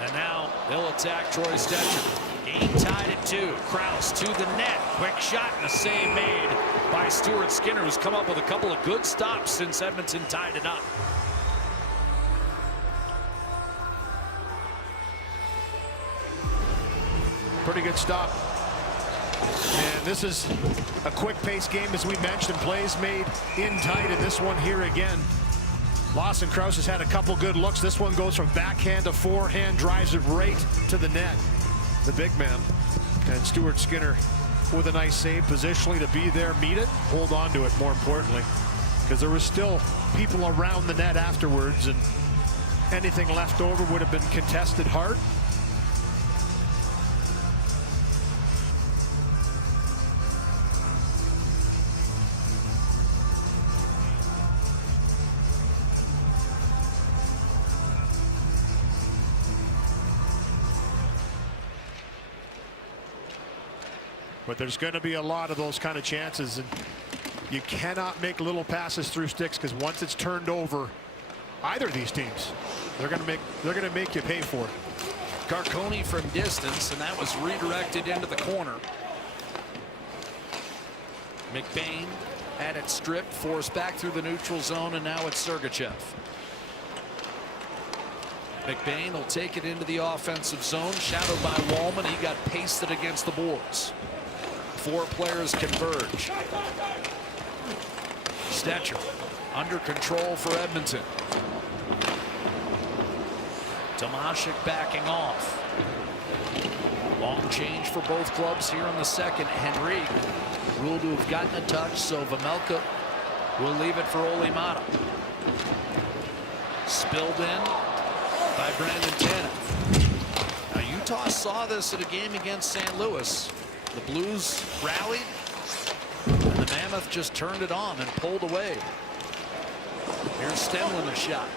And now they'll attack Troy Stetcher. Game tied at 2. Krause to the net. Quick shot and a save made by Stuart Skinner, who's come up with a couple of good stops since Edmonton tied it up. Pretty good stop. And this is a quick pace game, as we mentioned. Plays made in tight, and this one here again. Lawson Krause has had a couple good looks. This one goes from backhand to forehand, drives it right to the net. The big man. And Stuart Skinner with a nice save positionally to be there, meet it, hold on to it more importantly. Because there was still people around the net afterwards, and anything left over would have been contested hard. But there's going to be a lot of those kind of chances, and you cannot make little passes through sticks, because once it's turned over, either of these teams, they're going to make you pay for it. Garconi from distance, and that was redirected into the corner. McBain had it stripped, forced back through the neutral zone, and now it's Sergachev. McBain will take it into the offensive zone, shadowed by Wallman. He got pasted against the boards. 4 players converge. Stetcher under control for Edmonton. Tomashik backing off. Long change for both clubs here in the second. Henrique ruled to have gotten a touch, so Vejmelka will leave it for Olli Maatta. Spilled in by Brandon Tanev. Now Utah saw this at a game against St. Louis. The Blues rallied, and the Mammoth just turned it on and pulled away. Here's Stenlund a shot.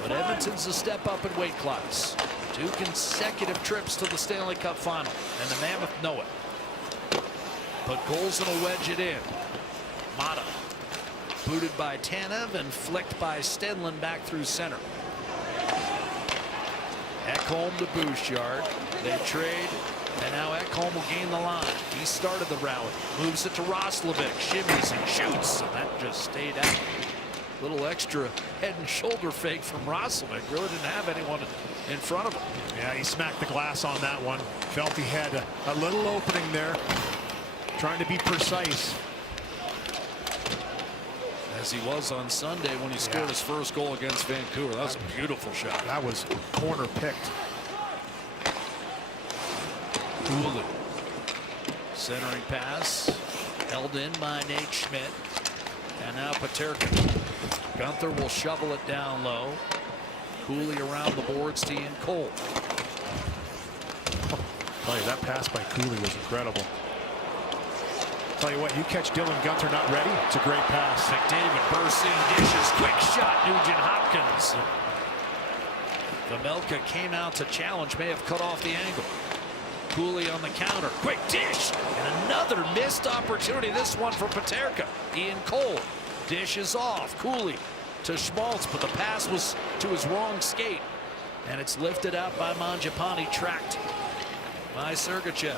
But Edmonton's a step up in weight class. 2 consecutive trips to the Stanley Cup final, and the Mammoth know it. Put goals and will wedge it in. Maatta booted by Tanev and flicked by Stenlund back through center. Ekholm to Bouchard. They trade. And now Ekholm will gain the line. He started the rally. Moves it to Roslovic. Shimmies and shoots. And that just stayed out. Little extra head and shoulder fake from Roslovic. Really didn't have anyone in front of him. Yeah, he smacked the glass on that one. Felt he had a little opening there. Trying to be precise. As he was on Sunday when he scored his first goal against Vancouver. That was a beautiful shot. That was corner picked. Cooley. Centering pass. Held in by Nate Schmidt. And now Paterka. Gunther will shovel it down low. Cooley around the boards to Ian Cole. Tell you, that pass by Cooley was incredible. Tell you what, you catch Dylan Gunther not ready, it's a great pass. McDavid bursts in, dishes, quick shot, Nugent Hopkins. Vejmelka came out to challenge, may have cut off the angle. Cooley on the counter, quick dish, and another missed opportunity, this one for Paterka. Ian Cole dishes off, Cooley to Schmaltz, but the pass was to his wrong skate, and it's lifted out by Mangiapane, tracked by Sergachev.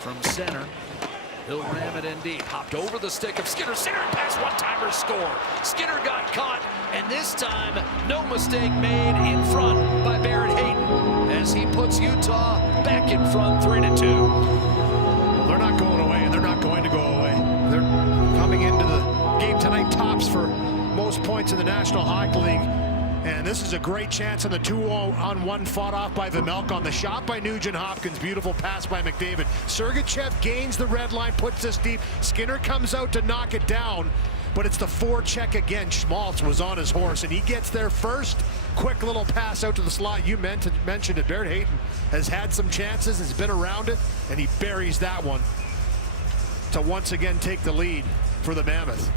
From center, he'll ram it in deep. Hopped over the stick of Skinner. Center pass, one-timer score. Skinner got caught, and this time, no mistake made in front by Barrett Hayton as he puts Utah back in front 3-2. Well, they're not going away, and they're not going to go away. They're coming into the game tonight tops for most points in the National Hockey League. And this is a great chance on the 2-on-1 fought off by Vejmelka on the shot by Nugent Hopkins. Beautiful pass by McDavid. Sergachev gains the red line, puts this deep. Skinner comes out to knock it down, but it's the forecheck again. Schmaltz was on his horse, and he gets there first. Quick little pass out to the slot. You mentioned it. Barrett Hayton has had some chances, has been around it, and he buries that one to once again take the lead for the Mammoth.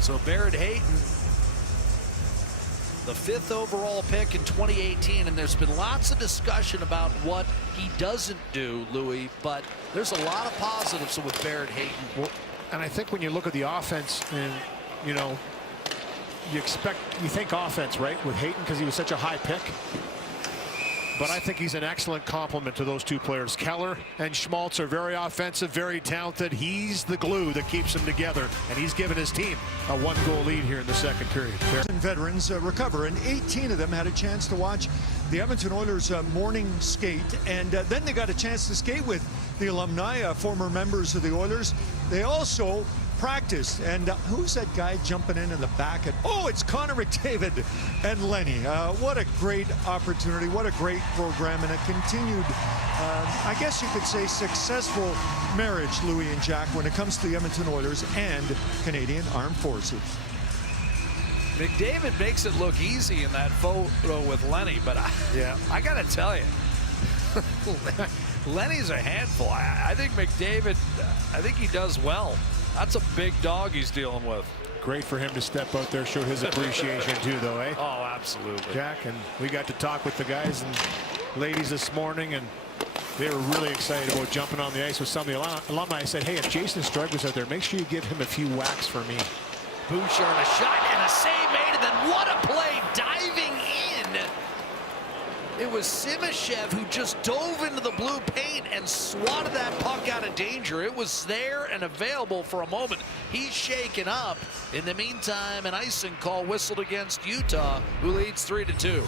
So Barrett Hayton, the 5th overall pick in 2018, and there's been lots of discussion about what he doesn't do, Louis, but there's a lot of positives with Barrett Hayton. Well, and I think when you look at the offense, and you know, you think offense, right, with Hayton because he was such a high pick. But I think he's an excellent complement to those two players. Keller and Schmaltz are very offensive, very talented. He's the glue that keeps them together, and he's given his team a 1-goal lead here in the second period. Veterans recover, and 18 of them had a chance to watch the Edmonton Oilers morning skate, and then they got a chance to skate with the alumni, former members of the Oilers. They also practiced, and who's that guy jumping in the back? Oh, it's Conner McDavid and Lenny. What a great opportunity, what a great program, and a continued, I guess you could say, successful marriage, Louis and Jack, when it comes to the Edmonton Oilers and Canadian Armed Forces. McDavid makes it look easy in that photo with Lenny, but I gotta tell you, Lenny's a handful. I think McDavid, I think he does well. That's a big dog he's dealing with. Great for him to step out there, show his appreciation too, though, eh? Oh, absolutely. Jack, and we got to talk with the guys and ladies this morning, and they were really excited about jumping on the ice with some of the alumni. I said, hey, if Jason Strug was out there, make sure you give him a few whacks for me. Bouchard, a shot and a save made, and then what a play, diving in. It was Simashev who just dove into the blue paint and swatted that puck out of danger. It was there and available for a moment. He's shaken up. In the meantime, an icing call whistled against Utah, who leads 3-2.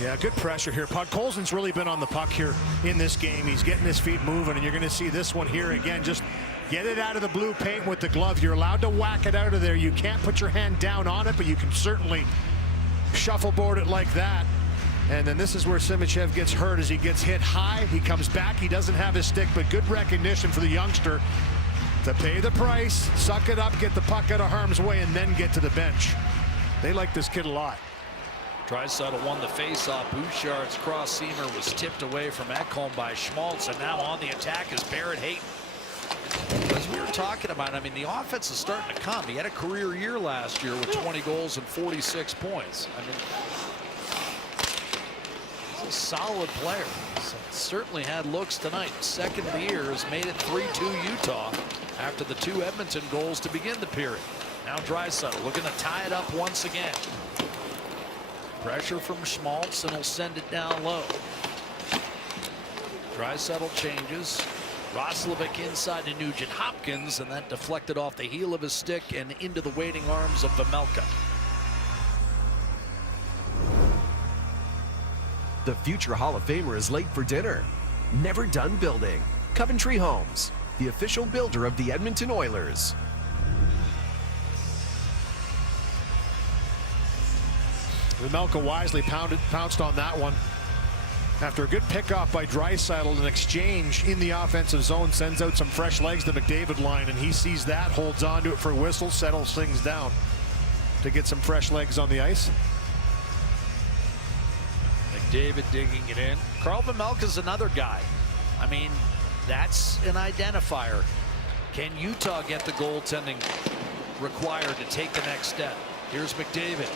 Yeah, good pressure here. Podkolzin's really been on the puck here in this game. He's getting his feet moving, and you're going to see this one here again. Just get it out of the blue paint with the glove. You're allowed to whack it out of there. You can't put your hand down on it, but you can certainly shuffleboard it like that. And then this is where Simashev gets hurt as he gets hit high. He comes back. He doesn't have his stick, but good recognition for the youngster to pay the price, suck it up, get the puck out of harm's way, and then get to the bench. They like this kid a lot. Draisaitl won the faceoff. Bouchard's cross-seamer was tipped away from Ekholm by Schmaltz, and now on the attack is Barrett Hayton. As we were talking about, I mean, the offense is starting to come. He had a career year last year with 20 goals and 46 points. I mean, he's a solid player. So certainly had looks tonight. Second of the year has made it 3-2 Utah after the 2 Edmonton goals to begin the period. Now Draisaitl looking to tie it up once again. Pressure from Schmaltz, and he'll send it down low. Draisaitl changes. Roslovic inside to Nugent Hopkins, and that deflected off the heel of his stick and into the waiting arms of Vejmelka. The future Hall of Famer is late for dinner. Never done building. Coventry Homes, the official builder of the Edmonton Oilers. Vejmelka wisely pounced on that one. After a good pickoff by Draisaitl, an exchange in the offensive zone sends out some fresh legs to McDavid line, and he sees that, holds on to it for a whistle, settles things down to get some fresh legs on the ice. McDavid digging it in. Carl Vejmelka's another guy. I mean, that's an identifier. Can Utah get the goaltending required to take the next step? Here's McDavid.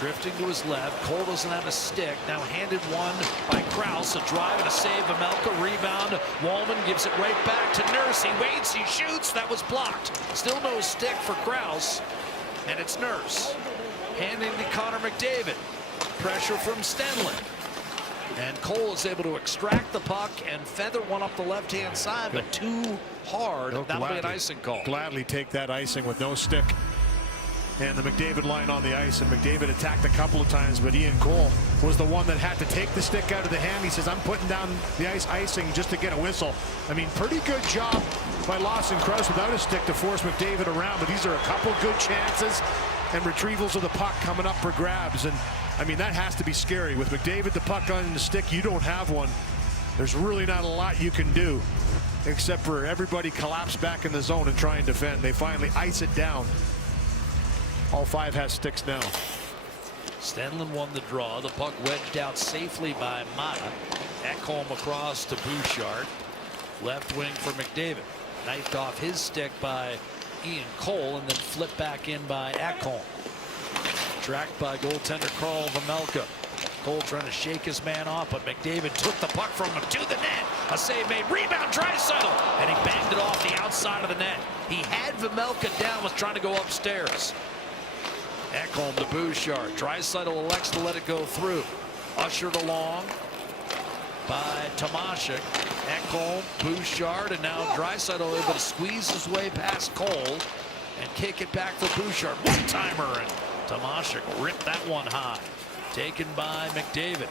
Drifting to his left. Cole doesn't have a stick. Now handed one by Krause. A drive and a save. Vejmelka rebound. Wallman gives it right back to Nurse. He waits. He shoots. That was blocked. Still no stick for Krause. And it's Nurse. Handing to Conner McDavid. Pressure from Stenlund. And Cole is able to extract the puck and feather one up the left-hand side, but too hard. That'll be an icing call. Gladly take that icing with no stick. And the McDavid line on the ice, and McDavid attacked a couple of times, but Ian Cole was the one that had to take the stick out of the hand. He says, I'm putting down the ice icing just to get a whistle. I mean, pretty good job by Lawson Krause without a stick to force McDavid around, but these are a couple good chances and retrievals of the puck coming up for grabs. And I mean, that has to be scary. With McDavid, the puck on the stick, you don't have one. There's really not a lot you can do except for everybody collapse back in the zone and try and defend. They finally ice it down. All 5 has sticks now. Stenlund won the draw. The puck wedged out safely by Mata. Ekholm across to Bouchard. Left wing for McDavid. Knifed off his stick by Ian Cole and then flipped back in by Ekholm. Tracked by goaltender Carl Vejmelka. Cole trying to shake his man off, but McDavid took the puck from him to the net. A save made. Rebound, Draisaitl, and he banged it off the outside of the net. He had Vejmelka down, was trying to go upstairs. Ekholm to Bouchard. Draisaitl elects to let it go through. ushered along by Tomashik. Ekholm, Bouchard, and now Draisaitl able to squeeze his way past Cole and kick it back for Bouchard. One-timer, and Tomashik ripped that one high. Taken by McDavid.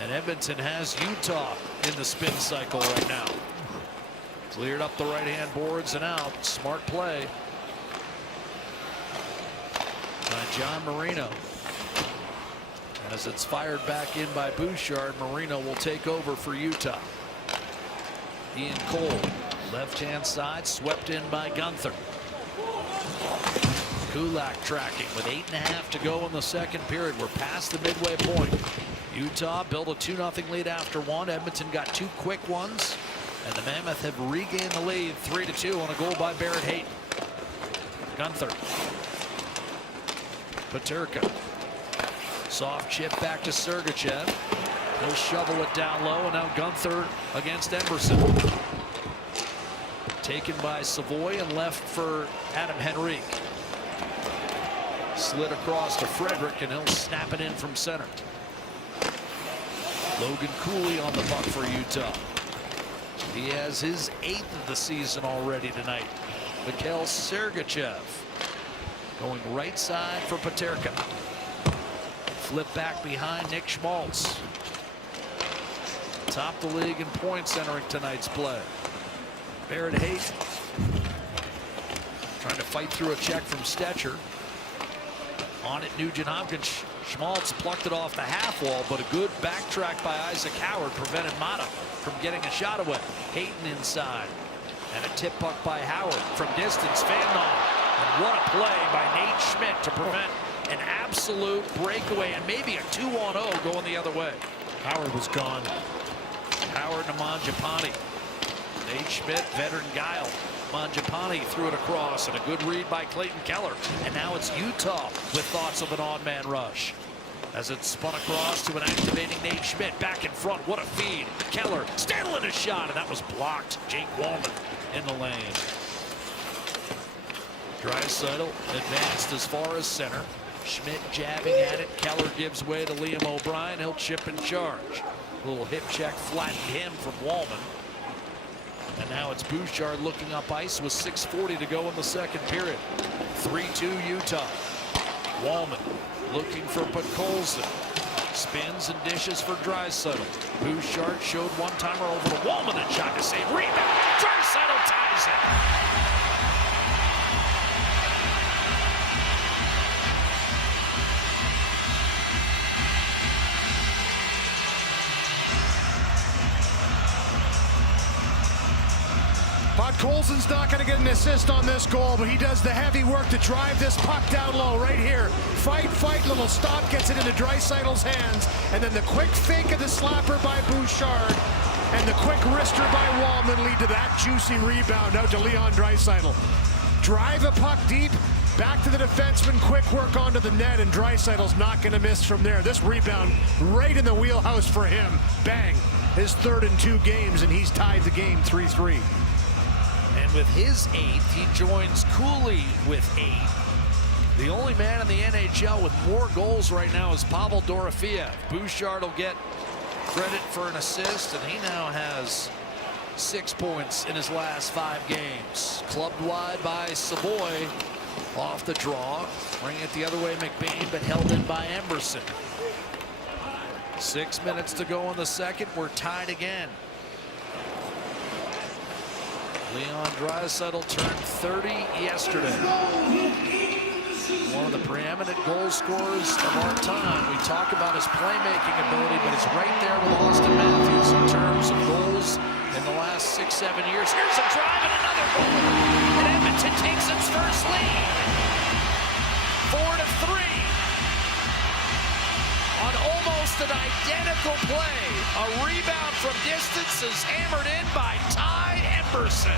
And Edmonton has Utah in the spin cycle right now. Cleared up the right-hand boards and out. Smart play by John Marino. As it's fired back in by Bouchard, Marino will take over for Utah. Ian Cole, left-hand side, swept in by Gunther. Kulak tracking with 8.5 to go in the second period. We're past the midway point. Utah built a 2-0 lead after one. Edmonton got two quick ones, and the Mammoth have regained the lead 3-2 on a goal by Barrett Hayton. Gunther. Peterka. Soft chip back to Sergachev. He'll shovel it down low, and now Gunther against Emerson. Taken by Savoy and left for Adam Henrique. Slid across to Frederick, and he'll snap it in from center. Logan Cooley on the puck for Utah. He has his 8th of the season already tonight. Mikhail Sergachev going right side for Peterka. Flip back behind Nick Schmaltz. Top the league in points entering tonight's play. Barrett Hayton trying to fight through a check from Stetcher. On it, Nugent Hopkins. Schmaltz plucked it off the half wall, but a good backtrack by Isaac Howard prevented Mata from getting a shot away. Hayton inside. And a tip puck by Howard from distance. Fandon. And what a play by Nate Schmidt to prevent an absolute breakaway and maybe a 2-on-0 going the other way. Howard was gone. Howard to Mangiapane. Nate Schmidt, veteran guile. Mangiapane threw it across, and a good read by Clayton Keller. And now it's Utah with thoughts of an on-man rush. As it spun across to an activating Nate Schmidt. Back in front, what a feed. Keller stealing a shot, and that was blocked. Jake Wallman in the lane. Draisaitl advanced as far as center. Schmidt jabbing at it. Keller gives way to Liam O'Brien. He'll chip and charge. A little hip check flattened him from Wallman. And now it's Bouchard looking up ice with 6:40 to go in the second period. 3-2 Utah. Wallman looking for Podkolzin. Spins and dishes for Draisaitl. Bouchard showed one-timer over to Wallman and shot to save. Rebound. Draisaitl ties it. Colson's not going to get an assist on this goal, but he does the heavy work to drive this puck down low right here. Fight, little stop, gets it into Draisaitl's hands, and then the quick fake of the slapper by Bouchard and the quick wrister by Wallman lead to that juicy rebound out to Leon Draisaitl. Drive a puck deep, back to the defenseman, quick work onto the net, and Draisaitl's not going to miss from there. This rebound right in the wheelhouse for him. Bang, his 3rd in 2 games, and he's tied the game 3-3. And with his 8th, he joins Cooley with 8. The only man in the NHL with more goals right now is Pavel Dorofeev. Bouchard will get credit for an assist, and he now has 6 points in his last 5 games. Clubbed wide by Savoy off the draw. Bringing it the other way, McBain, but held in by Emerson. 6 minutes to go in the second. We're tied again. Leon Draisaitl turned 30 yesterday. One of the preeminent goal scorers of our time. We talk about his playmaking ability, but he's right there with Austin Matthews in terms of goals in the last 6-7 years. Here's a drive and another goal. And Edmonton takes its first lead. 4-3. On almost an identical play. A rebound from distance is hammered in by Ty Emerson.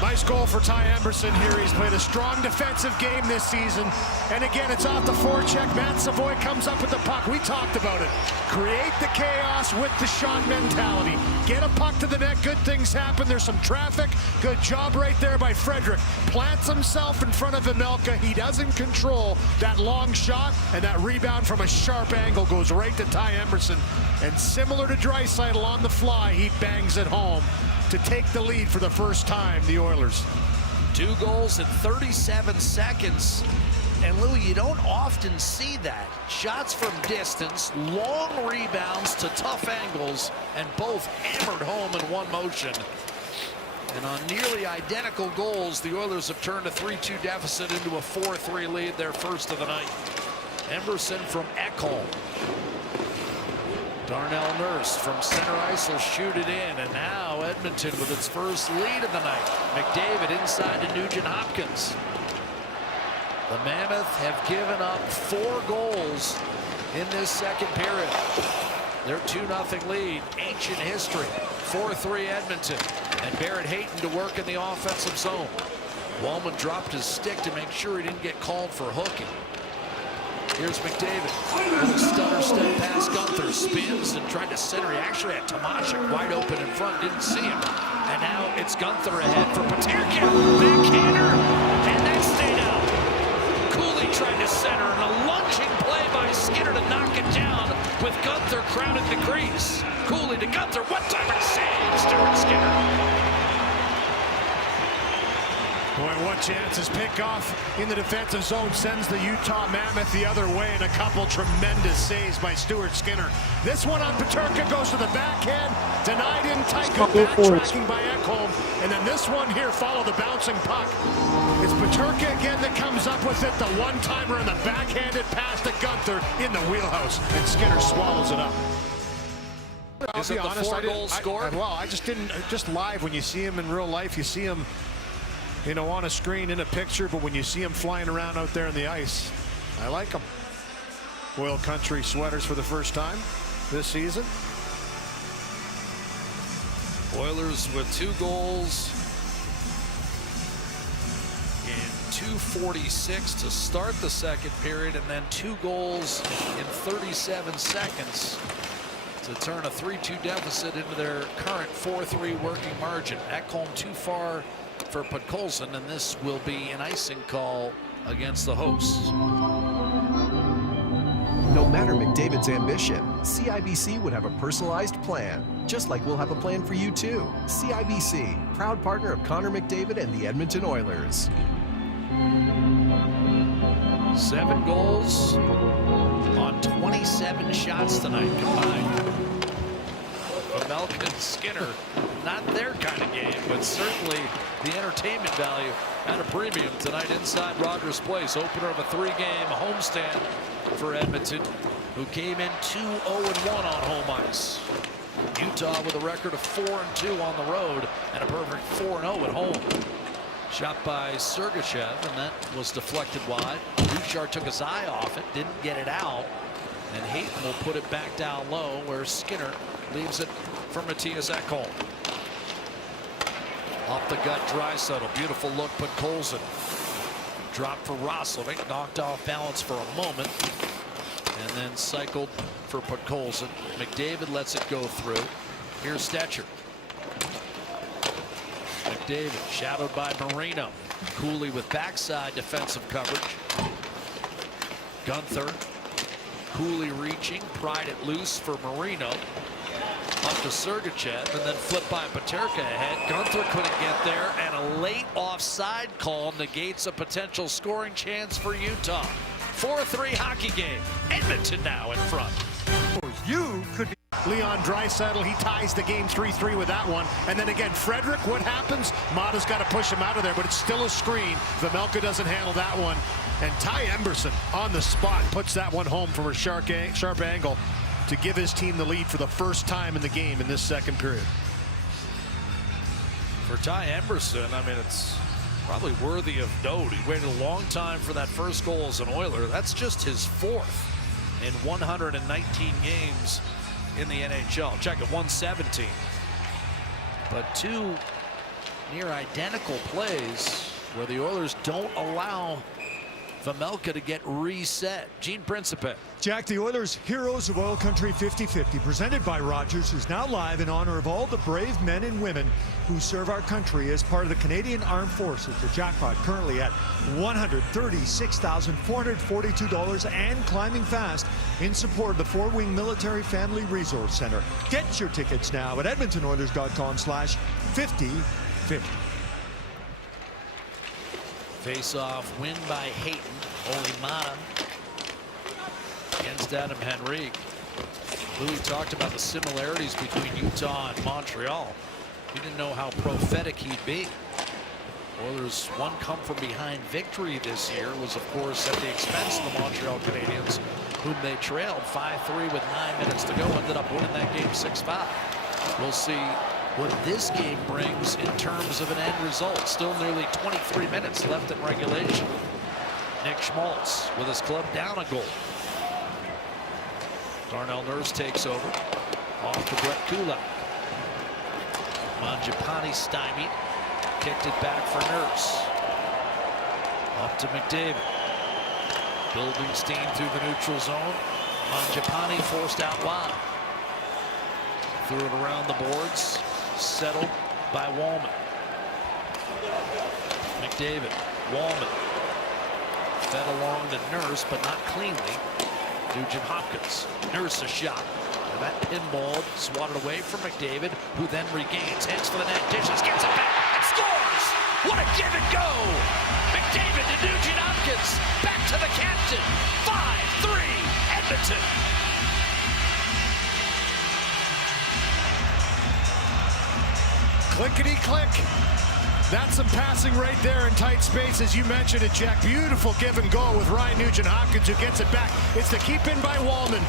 My Nice goal for Ty Emberson here. He's played a strong defensive game this season. And again, it's off the forecheck. Matt Savoy comes up with the puck. We talked about it. Create the chaos with the shot mentality. Get a puck to the net. Good things happen. There's some traffic. Good job right there by Frederic. Plants himself in front of Vejmelka. He doesn't control that long shot, and that rebound from a sharp angle goes right to Ty Emberson. And similar to Draisaitl on the fly, he bangs it home to take the lead for the first time, the Oilers. 2 goals in 37 seconds. And Lou, you don't often see that. Shots from distance, long rebounds to tough angles, and both hammered home in one motion. And on nearly identical goals, the Oilers have turned a 3-2 deficit into a 4-3 lead, their first of the night. Emberson from Ekholm. Darnell Nurse from center ice will shoot it in, and now Edmonton with its first lead of the night. McDavid inside to Nugent Hopkins. The Mammoth have given up 4 goals in this second period. Their 2-0 lead, ancient history. 4-3 Edmonton, and Barrett Hayton to work in the offensive zone. Wallman dropped his stick to make sure he didn't get called for hooking. Here's McDavid. Little stutter step past Gunther. Spins and tried to center. He actually had Tomashik wide open in front. Didn't see him. And now it's Gunther ahead for Peterka. Backhander. And that stayed out. Cooley tried to center. And a lunging play by Skinner to knock it down with Gunther crowding the crease. Cooley to Gunther. One-timer save. Stuart Skinner. Boy, what chances. Pick off in the defensive zone sends the Utah Mammoth the other way, and a couple tremendous saves by Stuart Skinner. This one on Peterka goes to the backhand, denied in tight, good backtracking by Ekholm, and then this one here follow the bouncing puck. It's Peterka again that comes up with it, the one-timer and the backhanded pass to Gunther in the wheelhouse, and Skinner swallows it up. I'll be honest, 4 goals scored? I just didn't, just live when you see him in real life, you see him, you know, on a screen in a picture, but when you see him flying around out there on the ice, I like him. Oil Country sweaters for the first time this season. Oilers with 2 goals in 2:46 to start the second period, and then 2 goals in 37 seconds to turn a 3-2 deficit into their current 4-3 working margin. Ekholm too far for Podkolzin, and this will be an icing call against the hosts. No matter McDavid's ambition, CIBC would have a personalized plan, just like we'll have a plan for you too. CIBC, proud partner of Conner McDavid and the Edmonton Oilers. 7 goals on 27 shots tonight combined. Vejmelka and Skinner, not their kind of game, but certainly the entertainment value at a premium tonight inside Rogers Place. Opener of a 3-game homestand for Edmonton, who came in 2-0-1 on home ice. Utah with a record of 4-2 on the road and a perfect 4-0 at home. Shot by Sergachev, and that was deflected wide. Bouchard took his eye off it, didn't get it out, and Hayton will put it back down low where Skinner leaves it for Matthias Ekholm. Off the gut, Draisaitl. Beautiful look, but Colson dropped for Roslovic, knocked off balance for a moment, and then cycled for Podkolzin. McDavid lets it go through. Here's Stetcher. McDavid shadowed by Marino. Cooley with backside defensive coverage. Gunther. Cooley reaching, pried it loose for Marino. Up to Sergachev, and then flipped by Peterka ahead. Gunther couldn't get there, and a late offside call negates a potential scoring chance for Utah. 4-3 hockey game. Edmonton now in front. You could be Leon Draisaitl. He ties the game 3-3 with that one. And then again, Frederic, what happens? Mata's got to push him out of there, but it's still a screen. Vejmelka doesn't handle that one. And Ty Emberson on the spot puts that one home from a sharp angle to give his team the lead for the first time in the game in this second period. For Ty Emberson, I mean, it's probably worthy of note. He waited a long time for that first goal as an Oiler. That's just his 4th in 119 games in the NHL. Check it, 117. But 2 near identical plays where the Oilers don't allow Vejmelka to get reset. Gene Principe. Jack, the Oilers Heroes of Oil Country 50-50, presented by Rogers, is now live in honor of all the brave men and women who serve our country as part of the Canadian Armed Forces. The jackpot currently at $136,442 and climbing fast in support of the Four Wing Military Family Resource Center. Get your tickets now at edmontonoilers.com/50-50. Face-off win by Hayton. Olimata against Adam Henrique. Louis talked about the similarities between Utah and Montreal. He didn't know how prophetic he'd be. Oilers' one come-from-behind victory this year was, of course, at the expense of the Montreal Canadiens, whom they trailed 5-3 with 9 minutes to go. Ended up winning that game 6-5. We'll see what this game brings in terms of an end result. Still nearly 23 minutes left in regulation. Nick Schmaltz with his club down a goal. Darnell Nurse takes over. Off to Brett Kulak. Mangiapane stymied. Kicked it back for Nurse. Up to McDavid. Building steam through the neutral zone. Mangiapane forced out wide. Threw it around the boards. Settled by Wallman. McDavid. Wallman. Fed along to Nurse, but not cleanly. Nugent Hopkins. Nurse a shot. And that pinball swatted away from McDavid, who then regains. Heads for the net. Dishes. Gets it back. And scores! What a give and go! McDavid to Nugent Hopkins. Back to the captain. 5-3 Edmonton. Clickety-click. That's some passing right there in tight space, as you mentioned it, Jack. Beautiful give and go with Ryan Nugent-Hopkins, who gets it back. It's the keep in by Wallman.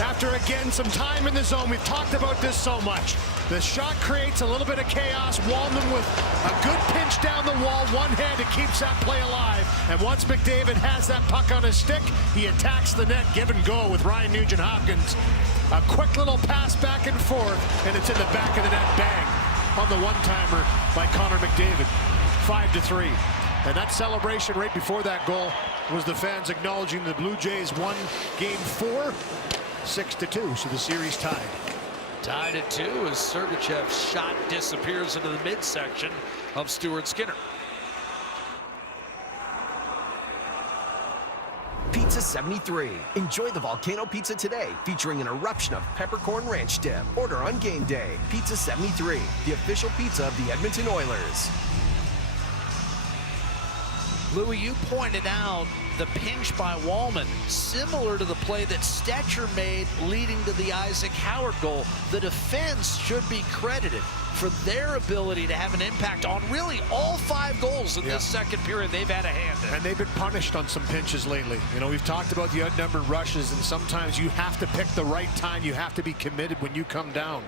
After, again, some time in the zone. We've talked about this so much. The shot creates a little bit of chaos. Wallman with a good pinch down the wall, one-handed, keeps that play alive. And once McDavid has that puck on his stick, he attacks the net. Give and go with Ryan Nugent-Hopkins. A quick little pass back and forth, and it's in the back of the net. Bang. On the one-timer by Conner McDavid. 5-3. And that celebration right before that goal was the fans acknowledging the Blue Jays won Game 4, 6-2. So the series tied. Tied at 2 as Sergachev's shot disappears into the midsection of Stuart Skinner. Pizza 73. Enjoy the volcano pizza today, featuring an eruption of peppercorn ranch dip. Order on game day. Pizza 73, the official pizza of the Edmonton Oilers. Louis, you pointed out the pinch by Wallman, similar to the play that Stetcher made leading to the Isaac Howard goal. The defense should be credited for their ability to have an impact on really all 5 goals in this second period they've had a hand in. And they've been punished on some pinches lately. You know, we've talked about the outnumbered rushes, and sometimes you have to pick the right time. You have to be committed when you come down.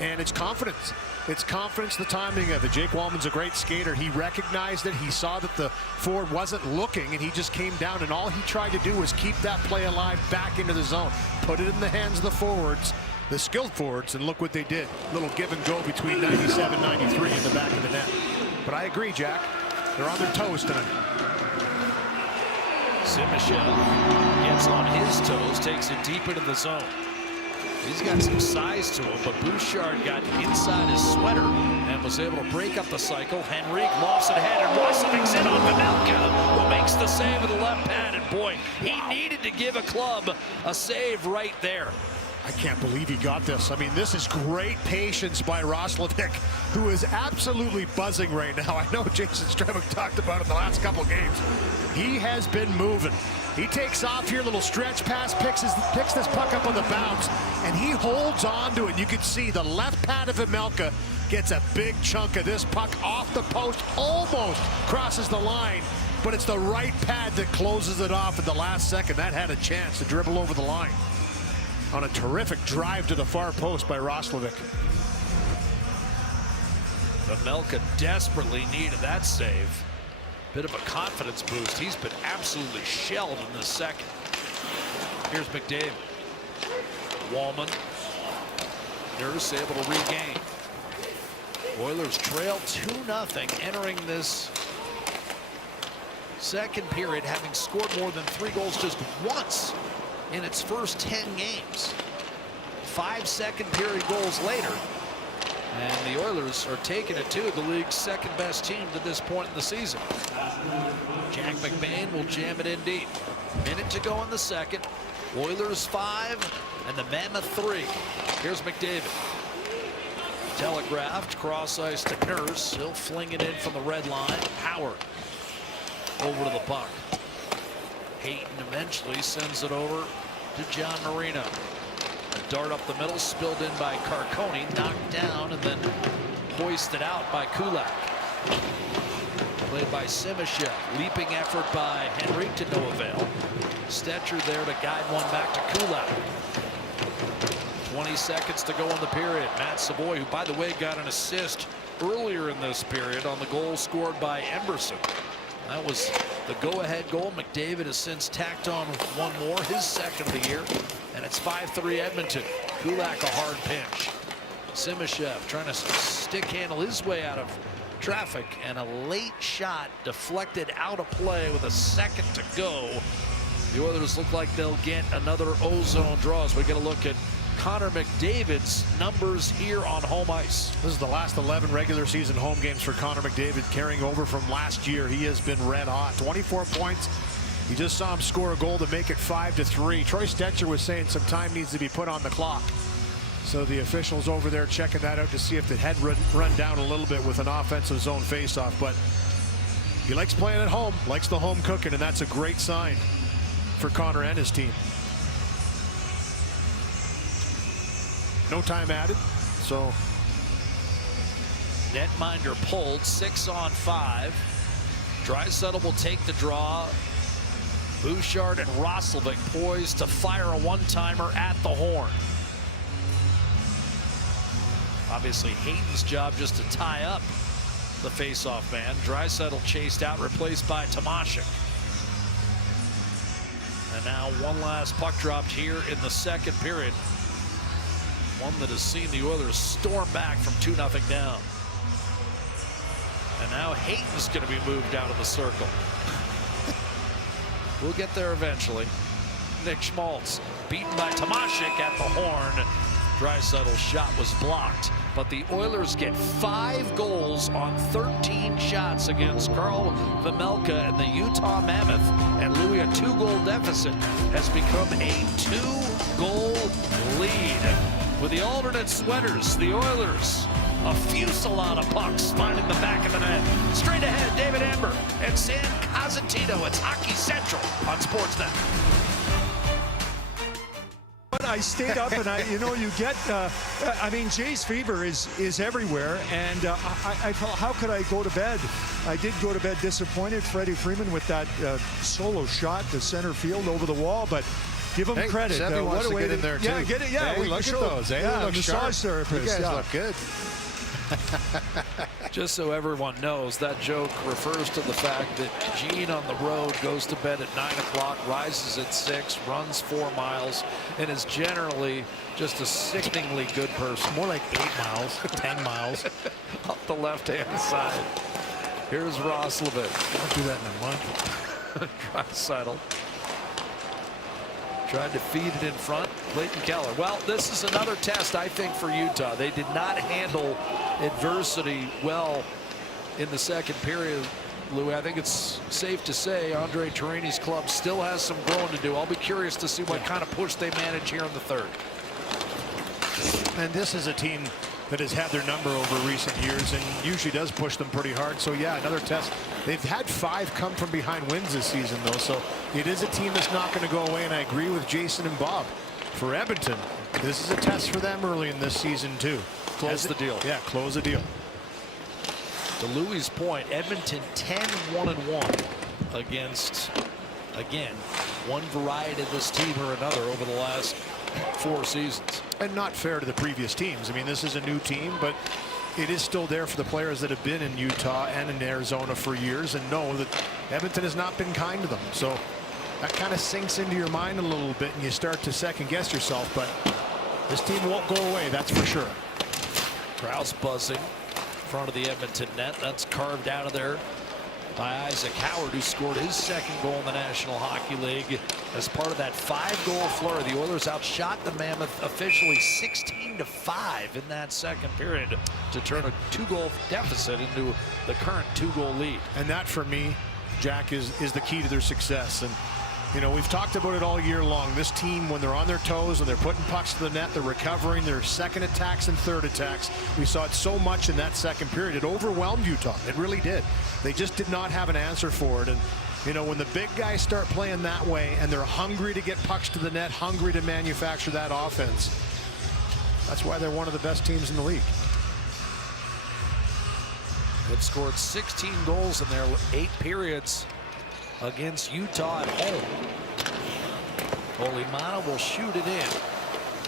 And it's confidence. It's confidence, the timing of it. Jake Wallman's a great skater. He recognized it. He saw that the forward wasn't looking, and he just came down, and all he tried to do was keep that play alive back into the zone. Put it in the hands of the forwards, the skilled forwards, and look what they did. Little give and go between 97, 93 in the back of the net. But I agree, Jack. They're on their toes tonight. Simashev gets on his toes, takes it deep into the zone. He's got some size to him, but Bouchard got inside his sweater and was able to break up the cycle. Henrique lofts it ahead, and Roslovic's in on Vejmelka, who makes the save with the left pad. And boy, he needed to give a club a save right there. I can't believe he got this. I mean, this is great patience by Roslovic, who is absolutely buzzing right now. I know Jason Stremick talked about it the last couple games. He has been moving. He takes off here, little stretch pass, picks this puck up on the bounce, and he holds on to it. You can see the left pad of Vejmelka gets a big chunk of this puck off the post, almost crosses the line, but it's the right pad that closes it off at the last second. That had a chance to dribble over the line on a terrific drive to the far post by Roslovic. Vejmelka desperately needed that save. Bit of a confidence boost. He's been absolutely shelled in this second. Here's McDavid. Wallman. Nurse able to regain. Oilers trail 2-0 entering this second period, having scored more than 3 goals just once in its first 10 games. 5 second period goals later, and the Oilers are taking it to the league's second best team to this point in the season. Jack McBain will jam it in deep. Minute to go in the second. Oilers 5 and the Mammoth 3. Here's McDavid. Telegraphed cross ice to Nurse. He'll fling it in from the red line. Howard over to the puck. Hayton eventually sends it over to John Marino. A dart up the middle, spilled in by Carcone, knocked down and then hoisted out by Kulak. Played by Simashev. Leaping effort by Henry to no avail. Stetcher there to guide one back to Kulak. 20 seconds to go in the period. Matt Savoy, who by the way got an assist earlier in this period on the goal scored by Emberson. That was the go-ahead goal. McDavid has since tacked on one more, his second of the year, and it's 5-3 Edmonton. Kulak a hard pinch. Simashev trying to stick handle his way out of traffic, and a late shot deflected out of play with a second to go. The Oilers look like they'll get another ozone draw as we get a look at Conner McDavid's numbers here on home ice. This is the last 11 regular season home games for Conner McDavid, carrying over from last year. He has been red hot. 24 points. You just saw him score a goal to make it 5-3. Troy Stetcher was saying some time needs to be put on the clock. So the officials over there checking that out to see if it had run down a little bit with an offensive zone faceoff. But he likes playing at home, likes the home cooking, and that's a great sign for Conner and his team. No time added, so netminder pulled 6-on-5. Draisaitl will take the draw. Bouchard and Roslovic poised to fire a one-timer at the horn. Obviously Hayton's job just to tie up the face-off man. Draisaitl chased out, replaced by Tomashik. And now one last puck dropped here in the second period. One that has seen the Oilers storm back from 2-0 down. And now Hayton's going to be moved out of the circle. We'll get there eventually. Nick Schmaltz beaten by Tomashik at the horn. Draisaitl's shot was blocked, but the Oilers get 5 goals on 13 shots against Carl Vejmelka and the Utah Mammoth, and Louis, a 2-goal deficit has become a 2-goal lead. With the alternate sweaters, the Oilers, a fusillade of pucks finding the back of the net. Straight ahead, David Amber and Sam Cosentino. It's Hockey Central on Sportsnet. But I stayed up, and you get, I mean, Jay's fever is everywhere, and I felt, how could I go to bed? I did go to bed disappointed. Freddie Freeman with that solo shot to center field over the wall, but give him credit. Sevy wants to get in there too. Yeah, get it. Yeah, hey, look at those. Hey, yeah, look massage sharp. therapist. You guys look good. Just so everyone knows, that joke refers to the fact that Gene on the road goes to bed at 9 o'clock, rises at 6, runs 4 miles, and is generally just a sickeningly good person. More like 8 miles, 10 miles. Up the left-hand side. Here's Roslovic. Don't do that in a month. Draisaitl tried to feed it in front. Clayton Keller. Well, this is another test, I think, for Utah. They did not handle adversity well in the second period. Louis, I think it's safe to say Andre Tourigny's club still has some growing to do. I'll be curious to see what kind of push they manage here in the third. And this is a team that has had their number over recent years and usually does push them pretty hard. So yeah, another test. They've had 5 come from behind wins this season, though, so it is a team that's not going to go away, and I agree with Jason and Bob. For Edmonton, this is a test for them early in this season too. Close the deal. Yeah, close the deal. To Louis' point, Edmonton 10-1-1 against, again, one variety of this team or another over the last 4 seasons. And not fair to the previous teams. I mean, this is a new team, but it is still there for the players that have been in Utah and in Arizona for years and know that Edmonton has not been kind to them. So that kind of sinks into your mind a little bit and you start to second guess yourself, but this team won't go away, that's for sure. Krause buzzing. front of the Edmonton net. That's carved out of there by Isaac Howard, who scored his second goal in the National Hockey League as part of that 5-goal flurry. The Oilers outshot the Mammoth officially 16-5 in that second period to turn a 2-goal deficit into the current 2-goal lead. And that, for me, Jack, is the key to their success. And you know, we've talked about it all year long. This team, when they're on their toes and they're putting pucks to the net, they're recovering their second attacks and third attacks. We saw it so much in that second period. It overwhelmed Utah. It really did. They just did not have an answer for it. And you know, when the big guys start playing that way and they're hungry to get pucks to the net, hungry to manufacture that offense, that's why they're one of the best teams in the league. They've scored 16 goals in their 8 periods against Utah at home. Olimana will shoot it in,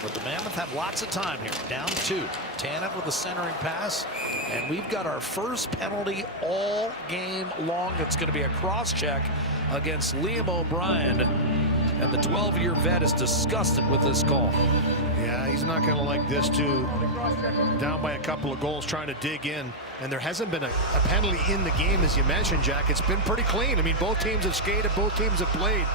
but the Mammoth have lots of time here. Down 2. Tanev with a centering pass, and we've got our first penalty all game long. It's going to be a cross-check against Liam O'Brien, and the 12-year vet is disgusted with this call. Yeah, he's not going to like this too. Down by a couple of goals, trying to dig in, and there hasn't been a penalty in the game, as you mentioned, Jack. It's been pretty clean. I mean, both teams have skated, both teams have played.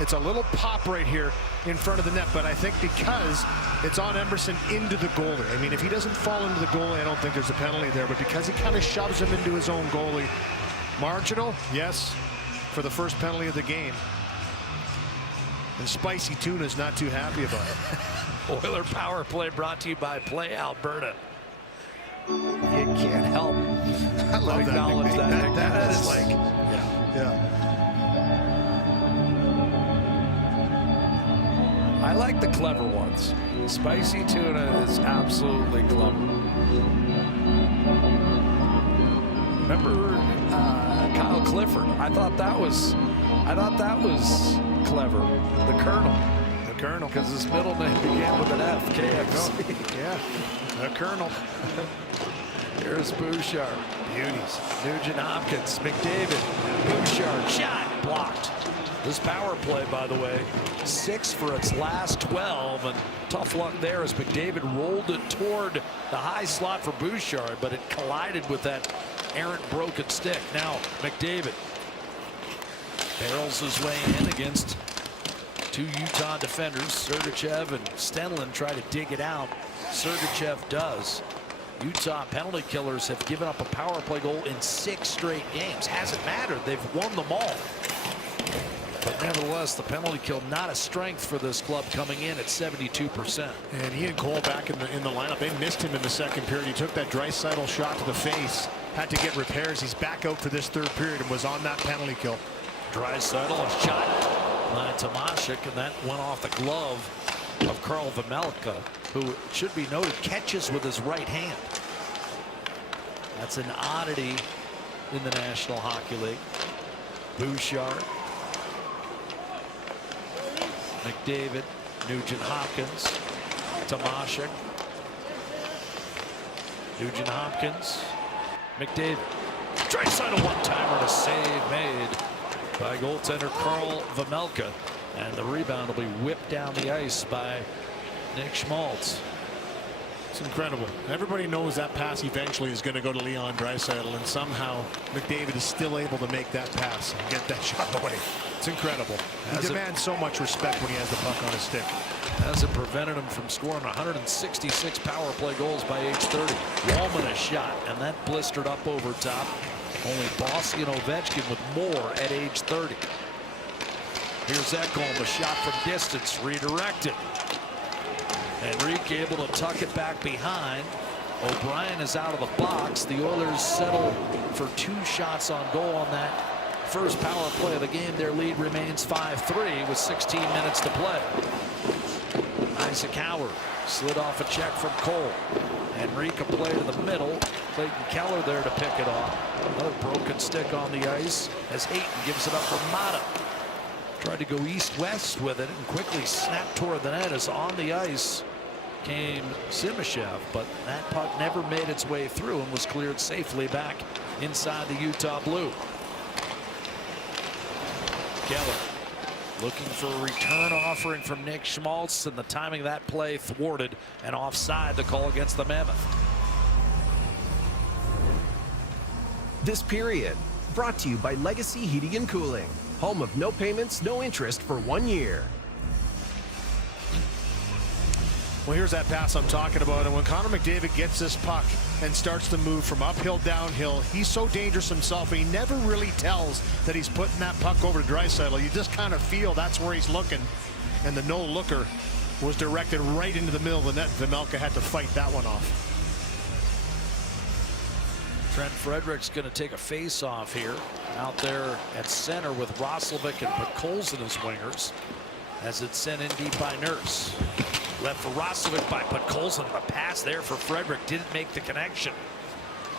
It's a little pop right here in front of the net, but I think because it's on Emerson into the goalie. I mean, if he doesn't fall into the goalie, I don't think there's a penalty there, but because he kind of shoves him into his own goalie. Marginal, yes, for the first penalty of the game. And Spicy Tuna's not too happy about it. Oiler power play brought to you by Play Alberta. You can't help but acknowledge that. That is like, yeah. I like the clever ones. Spicy Tuna is absolutely clever. Remember Kyle Clifford? I thought that was clever. The Colonel. The Colonel. Because his middle name began with an F. KFC. Yeah. The Colonel. Here's Bouchard. Beauties. Nugent Hopkins. McDavid. Bouchard. Shot. Blocked. This power play, by the way, 6 for its last 12, and tough luck there as McDavid rolled it toward the high slot for Bouchard, but it collided with that errant broken stick. Now McDavid barrels his way in against 2 Utah defenders. Sergachev and Stenlin try to dig it out. Sergachev does. Utah penalty killers have given up a power play goal in 6 straight games. Hasn't mattered. They've won them all. But nevertheless, the penalty kill not a strength for this club, coming in at 72%. And he and Cole back in the lineup. They missed him in the second period. He took that Draisaitl shot to the face. Had to get repairs. He's back out for this third period and was on that penalty kill. Draisaitl, a shot by Tomashik, and that went off the glove of Karl Vejmelka, who, it should be noted, catches with his right hand. That's an oddity in the National Hockey League. Bouchard. McDavid, Nugent Hopkins, Tomashik, Nugent Hopkins, McDavid. Draisaitl one-timer and a save made by goaltender Karl Vejmelka. And the rebound will be whipped down the ice by Nick Schmaltz. It's incredible. Everybody knows that pass eventually is going to go to Leon Draisaitl, and somehow McDavid is still able to make that pass and get that shot away. It's incredible. He demands so much respect when he has the puck on his stick. Has it prevented him from scoring 166 power play goals by age 30. Wallman a shot, and that blistered up over top. Only Bossy and Ovechkin with more at age 30. Here's Ekholm, a shot from distance, redirected. Enrique able to tuck it back behind. O'Brien is out of the box. The Oilers settle for 2 shots on goal on that first power play of the game. Their lead remains 5-3 with 16 minutes to play. Isaac Howard slid off a check from Cole. Enrique play to the middle. Clayton Keller there to pick it off. Another broken stick on the ice as Hayton gives it up for Mata. Tried to go east-west with it and quickly snapped toward the net as on the ice came Simashev, but that puck never made its way through and was cleared safely back inside the Utah blue. Keller looking for a return offering from Nick Schmaltz, and the timing of that play thwarted and offside the call against the Mammoth. this period. Brought to you by Legacy Heating and Cooling, home of no payments, no interest for 1 year. Well, here's that pass I'm talking about. And when Conner McDavid gets this puck and starts to move from uphill, downhill, he's so dangerous himself. He never really tells that he's putting that puck over to Draisaitl. You just kind of feel that's where he's looking. And the no-looker was directed right into the middle of the net. Vejmelka had to fight that one off. Trent Frederick's going to take a face-off here. Out there at center with Roslovic and Podkolzin as wingers. As it's sent in deep by Nurse. Left for Roslovic by Podkolzin. The pass there for Frederick didn't make the connection.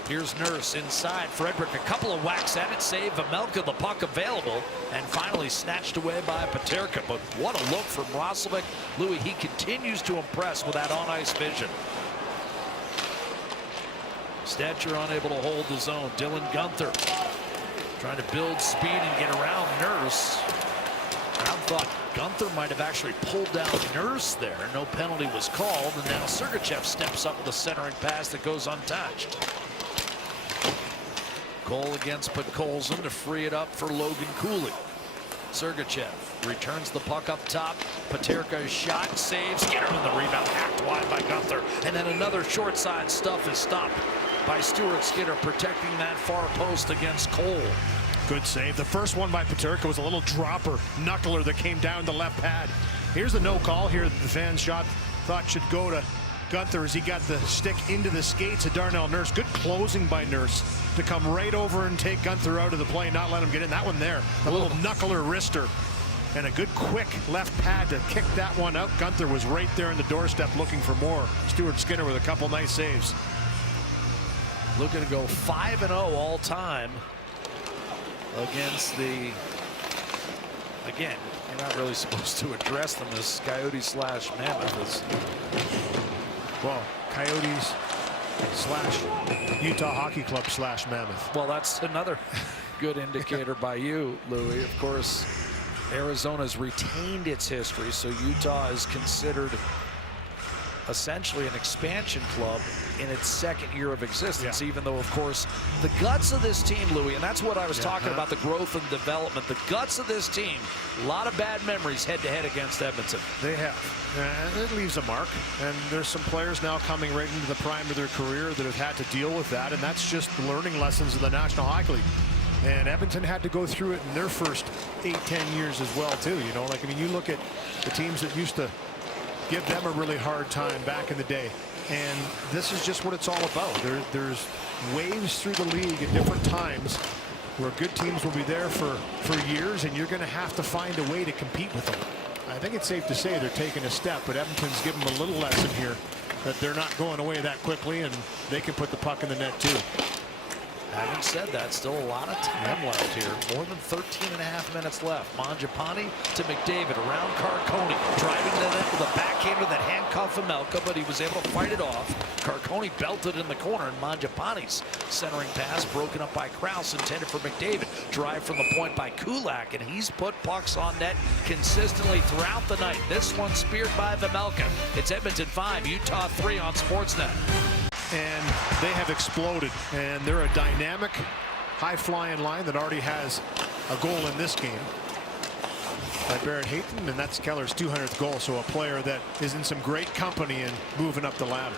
Here's Nurse inside. Frederick a couple of whacks at it. Save Vejmelka, the puck available. And finally snatched away by Peterka. But what a look from Roslovic. Louis, he continues to impress with that on-ice vision. Stetcher unable to hold the zone. Dylan Guenther trying to build speed and get around Nurse. I thought Guenther might have actually pulled down Nurse there. No penalty was called, and now Sergachev steps up with a centering pass that goes untouched. Goal against Podkolzin to free it up for Logan Cooley. Sergachev returns the puck up top. Peterka's shot saves. Skinner in the rebound, hacked wide by Guenther. And then another short side stuff is stopped by Stuart Skinner, protecting that far post against Cole. Good save. The first one by Peterka was a little dropper knuckler that came down the left pad. Here's the no call here that the fan shot thought should go to Guenther as he got the stick into the skates of Darnell Nurse. Good closing by Nurse to come right over and take Guenther out of the play, not let him get in. That one there, a little knuckler wrister. And a good quick left pad to kick that one out. Guenther was right there on the doorstep looking for more. Stuart Skinner with a couple nice saves. Looking to go 5-0 all time against the, again, you're not really supposed to address them as Coyotes slash Mammoth. Well, Coyotes slash Utah Hockey Club slash Mammoth. Well, that's another good indicator by you, Louis. Of course, Arizona's retained its history, so Utah is considered essentially an expansion club in its second year of existence, even though, of course, the guts of this team, Louis, and that's what I was talking about, the growth and development, the guts of this team, a lot of bad memories head-to-head against Edmonton. They have, and it leaves a mark, and there's some players now coming right into the prime of their career that have had to deal with that, and that's just learning lessons of the National Hockey League. And Edmonton had to go through it in their first 8-10 years as well, too. You know, like, I mean, you look at the teams that used to give them a really hard time back in the day. And this is just what it's all about. There's waves through the league at different times where good teams will be there for years, and you're going to have to find a way to compete with them. I think it's safe to say they're taking a step, but Edmonton's given them a little lesson here that they're not going away that quickly, and they can put the puck in the net too. Having said that, still a lot of time left here. More than 13.5 minutes left. Mangiapane to McDavid around Carcone. Driving to the net with a backhander that handcuffed Vejmelka, but he was able to fight it off. Carcone belted in the corner, and Mangiapane's centering pass broken up by Krause, intended for McDavid. Drive from the point by Kulak, and he's put pucks on net consistently throughout the night. This one speared by Vejmelka. It's Edmonton 5, Utah 3 on Sportsnet. And they have exploded, and they're a dynamic, high-flying line that already has a goal in this game by Barrett Hayton, and that's Keller's 200th goal, so a player that is in some great company and moving up the ladder.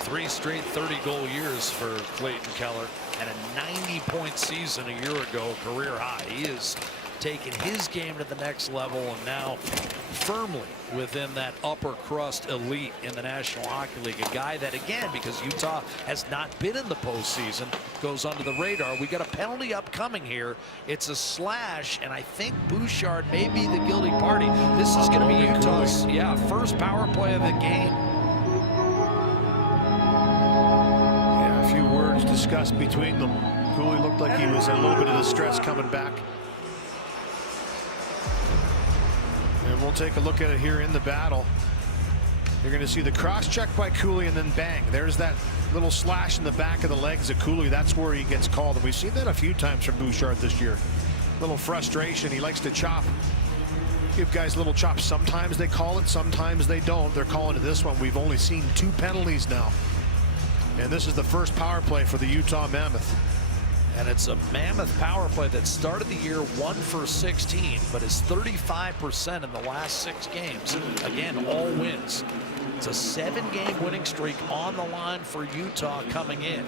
3 straight 30-goal years for Clayton Keller, and a 90-point season a year ago, career high. He is taking his game to the next level, and now firmly within that upper crust elite in the National Hockey League. A guy that, again, because Utah has not been in the postseason, goes under the radar. We got a penalty upcoming here. It's a slash, and I think Bouchard may be the guilty party. This is going to be Utah's first power play of the game. Yeah, a few words discussed between them. Cooley looked like he was in a little bit of distress coming back. And we'll take a look at it here in the battle. You're going to see the cross check by Cooley, and then bang, there's that little slash in the back of the legs of Cooley. That's where he gets called, and we've seen that a few times from Bouchard this year. Little frustration. He likes to chop, give guys little chops. Sometimes they call it, sometimes they don't. They're calling it this one. We've only seen 2 penalties now, and this is the first power play for the Utah Mammoth. And it's a Mammoth power play that started the year 1 for 16, but is 35% in the last 6 games. Again, all wins. It's a 7-game winning streak on the line for Utah coming in.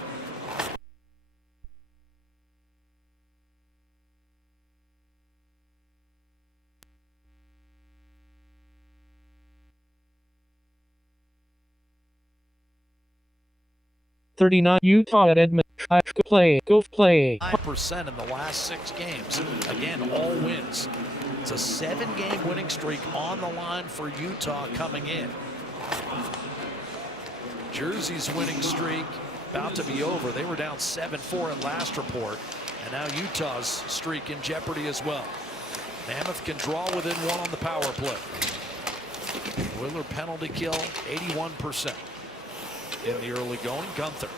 Utah at Edmonton. Go play. 5% in the last 6 games. Again, all wins. It's a 7-game winning streak on the line for Utah coming in. Jersey's winning streak about to be over. They were down 7-4 at last report. And now Utah's streak in jeopardy as well. Mammoth can draw within 1 on the power play. Oiler penalty kill, 81%. In the early going, Gunther.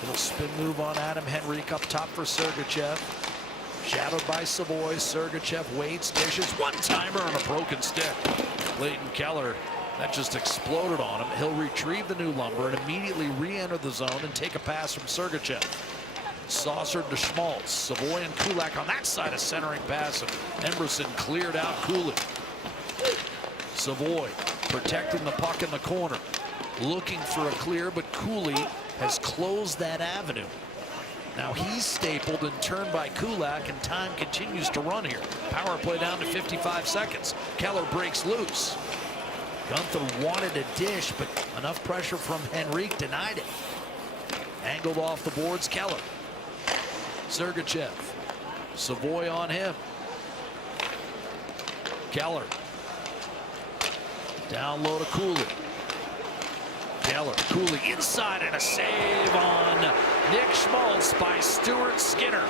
Little spin move on Adam Henrique up top for Sergachev. Shadowed by Savoy. Sergachev waits, dishes, one-timer on a broken stick. Leighton Keller, that just exploded on him. He'll retrieve the new lumber and immediately re-enter the zone and take a pass from Sergachev. Saucered to Schmaltz. Savoy and Kulak on that side of centering pass. Emberson cleared out Cooley. Savoy protecting the puck in the corner. Looking for a clear, but Cooley has closed that avenue. Now he's stapled and turned by Kulak, and time continues to run here. Power play down to 55 seconds. Keller breaks loose. Gunther wanted a dish, but enough pressure from Henrique denied it. Angled off the boards, Keller. Sergachev. Savoy on him. Keller. Down low to Cooley. Keller, Cooley inside, and a save on Nick Schmaltz by Stuart Skinner.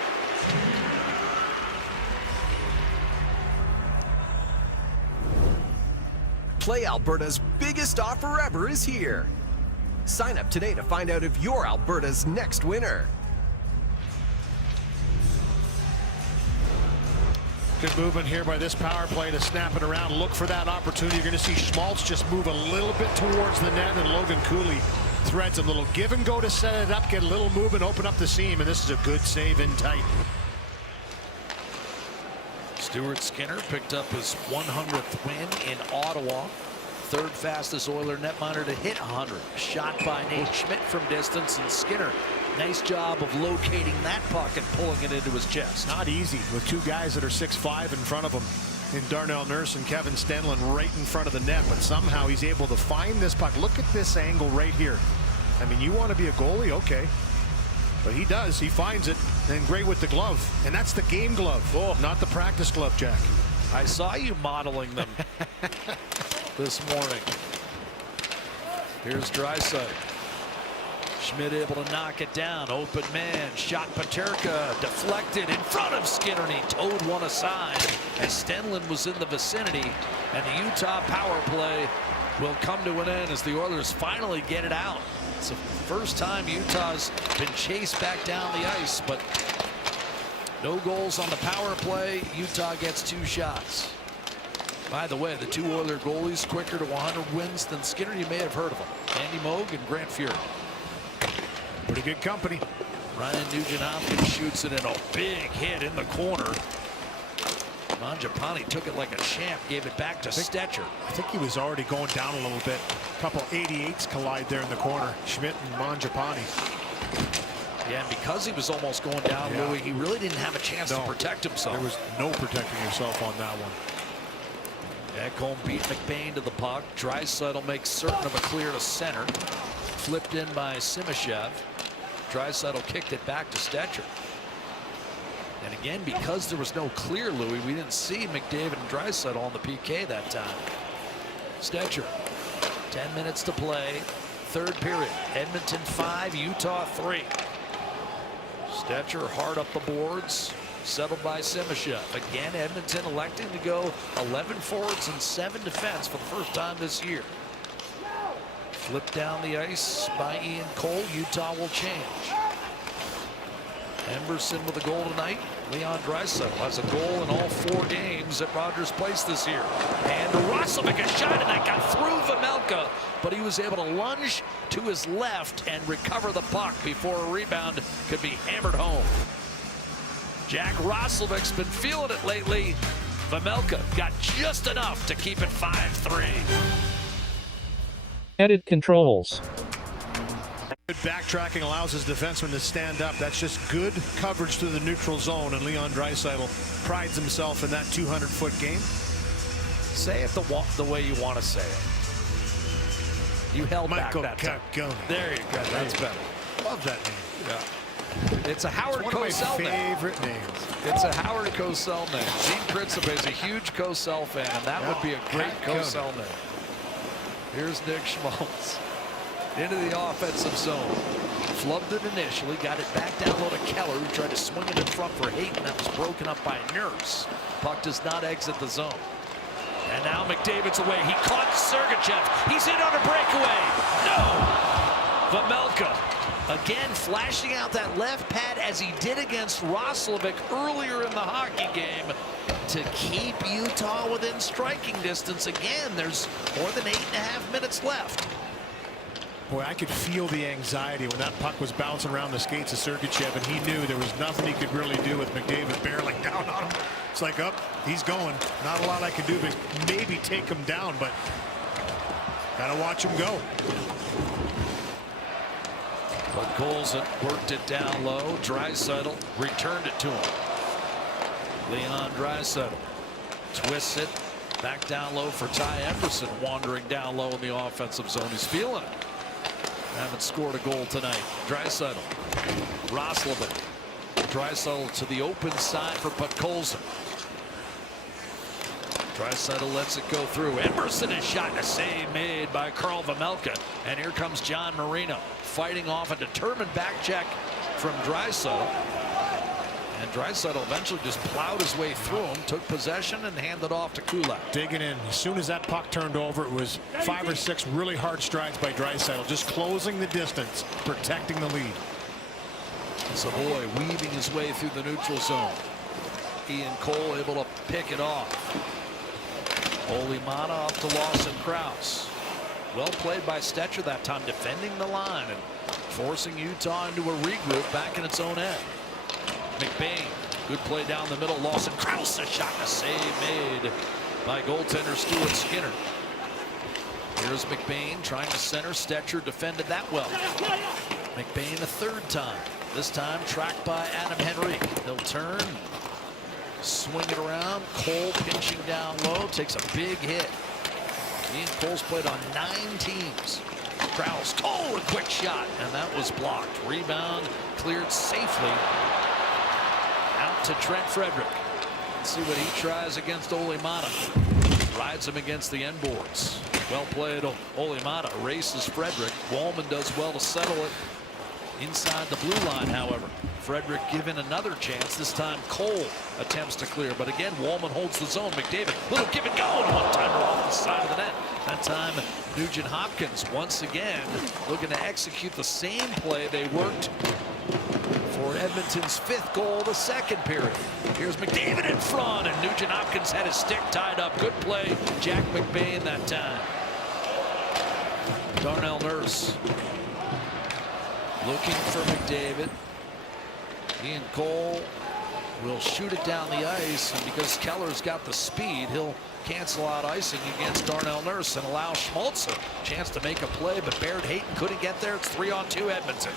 Play Alberta's biggest offer ever is here. Sign up today to find out if you're Alberta's next winner. Good movement here by this power play to snap it around. Look for that opportunity. You're going to see Schmaltz just move a little bit towards the net, and Logan Cooley threads a little give and go to set it up, get a little movement, open up the seam, and this is a good save in tight. Stuart Skinner picked up his 100th win in Ottawa. 3rd fastest Oiler netminder to hit 100. Shot by Nate Schmidt from distance, and Skinner, nice job of locating that puck and pulling it into his chest. Not easy with 2 guys that are 6'5" in front of him, in Darnell Nurse and Kevin Stenlund right in front of the net, but somehow he's able to find this puck. Look at this angle right here. I mean, you want to be a goalie, okay, but he does. He finds it, and great with the glove, and that's the game glove, not the practice glove, Jack. I saw you modeling them this morning. Here's Draisaitl. Schmidt able to knock it down. Open man. Shot Paterka. Deflected in front of Skinner, and he towed one aside as Stenlund was in the vicinity. And the Utah power play will come to an end as the Oilers finally get it out. It's the first time Utah's been chased back down the ice, but no goals on the power play. Utah gets 2 shots. By the way, the 2 Oiler goalies quicker to 100 wins than Skinner. You may have heard of them. Andy Moog and Grant Fury. Pretty good company. Ryan Nugent-Hopkins shoots it in a big hit in the corner. Mangiapane took it like a champ, gave it back to Stetcher. I think he was already going down a little bit. A couple 88s collide there in the corner. Schmidt and Mangiapane. Yeah, and because he was almost going down, Louis, he really didn't have a chance to protect himself. There was no protecting yourself on that one. Ekholm beat McBain to the puck. Draisaitl makes certain of a clear to center. Flipped in by Simashev. Draisaitl kicked it back to Stetcher. And again, because there was no clear, Louis, we didn't see McDavid and Draisaitl on the PK that time. Stetcher, 10 minutes to play. 3rd period. Edmonton 5, Utah 3. Stetcher hard up the boards. Settled by Simashev. Again, Edmonton electing to go 11 forwards and 7 defense for the first time this year. Flipped down the ice by Ian Cole. Utah will change. Emberson with a goal tonight. Leon Draisaitl has a goal in all 4 games at Rogers Place this year. And Roslovic a shot, and that got through Vejmelka, but he was able to lunge to his left and recover the puck before a rebound could be hammered home. Jack Roslovic's been feeling it lately. Vejmelka got just enough to keep it 5-3. Edit controls. Good backtracking allows his defenseman to stand up. That's just good coverage through the neutral zone, and Leon Draisaitl prides himself in that 200-foot game. Say it the way you want to say it. You held Michael back that Cagone. time. There you go. That's better. Love that name. Yeah. It's a Howard Cosell name. One of my favorite names. It's a Howard Cosell name. Gene Principe is a huge Cosell fan, and that would be a great Cosell name. Here's Nick Schmaltz into the offensive zone. Flubbed it initially, got it back down low to Keller, who tried to swing it in front for Hayton. That was broken up by Nurse. Puck does not exit the zone. And now McDavid's away. He caught Sergachev. He's in on a breakaway. No! Vejmelka again flashing out that left pad as he did against Roslovic earlier in the hockey game to keep Utah within striking distance. Again, there's more than 8.5 minutes left. Boy, I could feel the anxiety when that puck was bouncing around the skates of Sergachev, and he knew there was nothing he could really do with McDavid barreling down on him. It's like, up, he's going. Not a lot I can do, but maybe take him down, but gotta watch him go. But Colson worked it down low. Draisaitl returned it to him. Leon Draisaitl twists it back down low for Ty Emberson, wandering down low in the offensive zone. He's feeling it. Haven't scored a goal tonight. Draisaitl, Roslovic, Draisaitl to the open side for Podkolzin. Draisaitl lets it go through. Emberson is shot and a save made by Karl Vejmelka. And here comes John Marino fighting off a determined back check from Draisaitl. And Draisaitl eventually just plowed his way through him, took possession, and handed off to Kulak. Digging in. As soon as that puck turned over, it was 5 or 6 really hard strides by Draisaitl, just closing the distance, protecting the lead. Savoy weaving his way through the neutral zone. Ian Cole able to pick it off. Olimana up to Lawson Krause. Well played by Stetcher that time, defending the line and forcing Utah into a regroup back in its own end. McBain, good play down the middle. Lawson Krause, a shot and a save made by goaltender Stuart Skinner. Here's McBain trying to center. Stetcher defended that well. McBain a third time. This time tracked by Adam Henrique. He'll turn, swing it around. Cole pinching down low, takes a big hit. Ian Cole's played on 9 teams. Krause, Cole, a quick shot, and that was blocked. Rebound cleared safely out to Trent Frederick. Let's see what he tries against Olimana. Rides him against the end boards. Well played. Olimana races Frederick. Wallman does well to settle it inside the blue line. However, Frederick given another chance. This time Cole attempts to clear, but again Wallman holds the zone. McDavid, little give and go, and one-timer off the side of the net. That time Nugent Hopkins once again looking to execute the same play they worked for Edmonton's 5th goal of the second period. Here's McDavid in front, and Nugent Hopkins had his stick tied up. Good play, Jack McBain that time. Darnell Nurse looking for McDavid. Ian Cole will shoot it down the ice, and because Keller's got the speed, he'll cancel out icing against Darnell Nurse and allow Schmaltz a chance to make a play, but Baird Hayton couldn't get there. It's 3-on-2 Edmonton.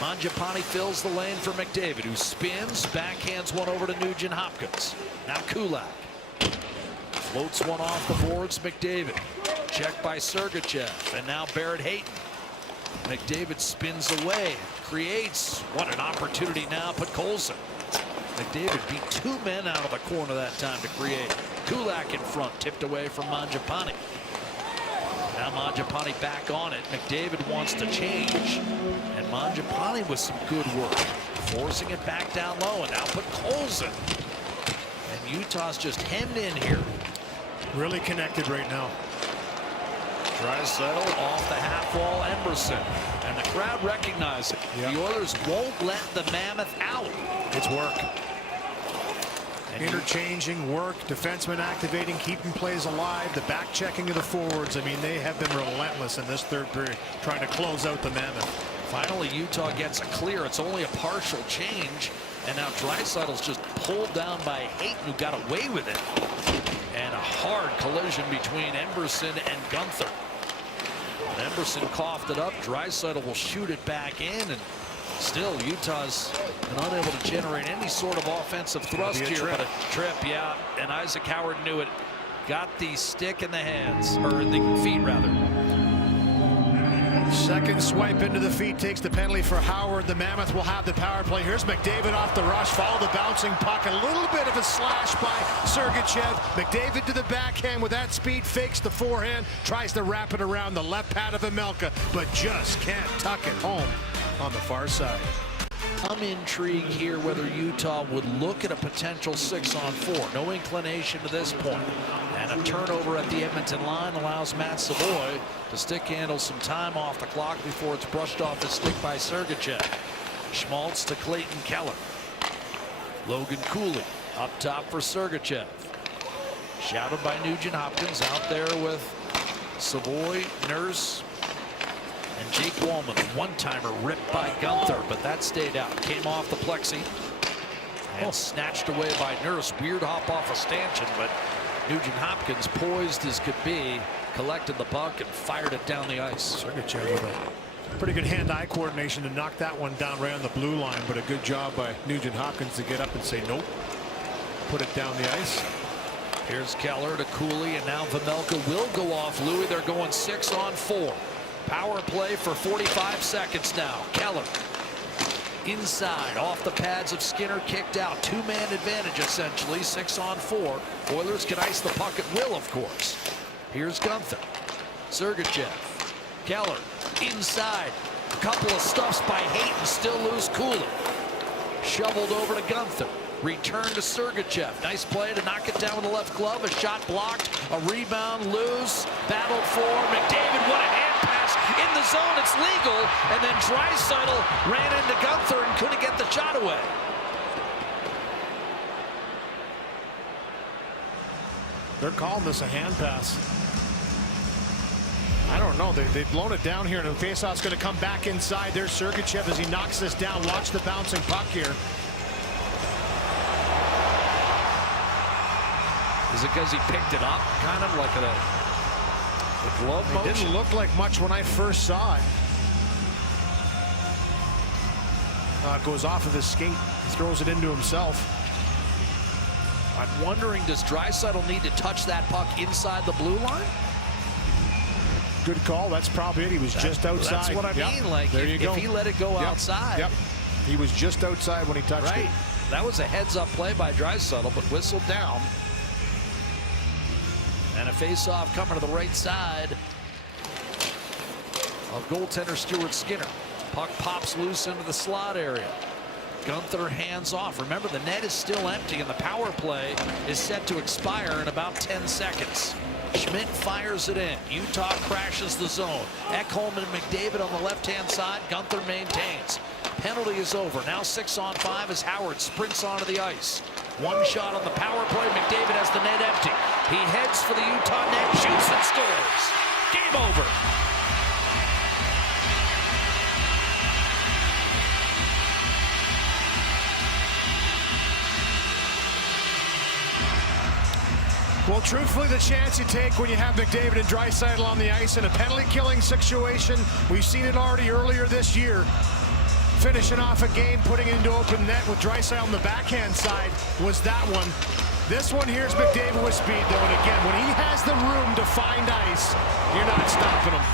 Mangiapane fills the lane for McDavid, who spins, backhands one over to Nugent Hopkins. Now Kulak floats one off the boards. McDavid checked by Sergachev, and now Baird Hayton. McDavid spins away, creates, what an opportunity now, Podkolzin. McDavid beat 2 men out of the corner that time to create. Kulak in front, tipped away from Mangiapane. Now Mangiapane back on it. McDavid wants to change, and Mangiapane with some good work, forcing it back down low, and now Podkolzin. And Utah's just hemmed in here. Really connected right now. Draisaitl off the half wall, Emberson, and the crowd recognizes it. Yep. The Oilers won't let the Mammoth out. It's work. And Interchanging work, defensemen activating, keeping plays alive, the back checking of the forwards. I mean, they have been relentless in this third period, trying to close out the Mammoth. Finally, Utah gets a clear. It's only a partial change. And now Draisaitl's just pulled down by Hayton, who got away with it. And a hard collision between Emberson and Gunther. And Emberson coughed it up. Draisaitl will shoot it back in. And still, Utah's been unable to generate any sort of offensive thrust here. But a trip, yeah. And Isaac Howard knew it. Got the stick in the hands, or in the feet, rather. Second swipe into the feet takes the penalty for Howard. The Mammoth will have the power play. Here's McDavid off the rush. Follow the bouncing puck. A little bit of a slash by Sergachev. McDavid to the backhand with that speed. Fakes the forehand. Tries to wrap it around the left pad of Emelka, but just can't tuck it home on the far side. I'm intrigued here whether Utah would look at a potential 6-on-4. No inclination to this point. And a turnover at the Edmonton line allows Matt Savoy to stick handle some time off the clock before it's brushed off his stick by Sergachev. Schmaltz to Clayton Keller. Logan Cooley up top for Sergachev. Shouted by Nugent Hopkins out there with Savoy, Nurse, and Jake Wallman. One-timer ripped by Gunther, but that stayed out. Came off the plexi and snatched away by Nurse. Weird hop off a stanchion, but Nugent Hopkins, poised as could be, collected the puck and fired it down the ice. Sergachev with a pretty good hand-eye coordination to knock that one down right on the blue line, but a good job by Nugent Hopkins to get up and say nope. Put it down the ice. Here's Keller to Cooley, and now Vejmelka will go off Louis. They're going 6-on-4. Power play for 45 seconds now. Keller inside, off the pads of Skinner, kicked out. Two-man advantage, essentially. 6-on-4. Oilers can ice the puck at will, of course. Here's Gunther. Sergachev. Keller inside. A couple of stuffs by Hayton. Still loose. Cooley shoveled over to Gunther. Return to Sergachev. Nice play to knock it down with the left glove. A shot blocked. A rebound loose. Battled for McDavid. What a hand pass in the zone. It's legal. And then Draisaitl ran into Gunther and couldn't get the shot away. They're calling this a hand pass. I don't know. They've blown it down here, and the faceoff's going to come back inside. There's Sergachev as he knocks this down. Watch the bouncing puck here. Is it because he picked it up, kind of like a glove motion? It didn't look like much when I first saw it. It goes off of his skate. He throws it into himself. I'm wondering, does Draisaitl need to touch that puck inside the blue line? Good call. That's probably it. He was just outside. That's what I mean. Like, there you go. If he let it go outside. Yep. He was just outside when he touched it. That was a heads-up play by Draisaitl, but whistled down. And a face-off coming to the right side of goaltender Stuart Skinner. Puck pops loose into the slot area. Gunther hands off. Remember, the net is still empty, and the power play is set to expire in about 10 seconds. Schmidt fires it in. Utah crashes the zone. Ekholm and McDavid on the left-hand side. Gunther maintains. Penalty is over. Now 6-on-5 as Howard sprints onto the ice. One shot on the power play. McDavid has the net empty. He heads for the Utah net, shoots and scores. Game over. Well, truthfully, the chance you take when you have McDavid and Draisaitl on the ice in a penalty-killing situation. We've seen it already earlier this year. Finishing off a game, putting it into open net with Draisaitl on the backhand side was that one. This one here's McDavid with speed, though, and again, when he has the room to find ice, you're not stopping him.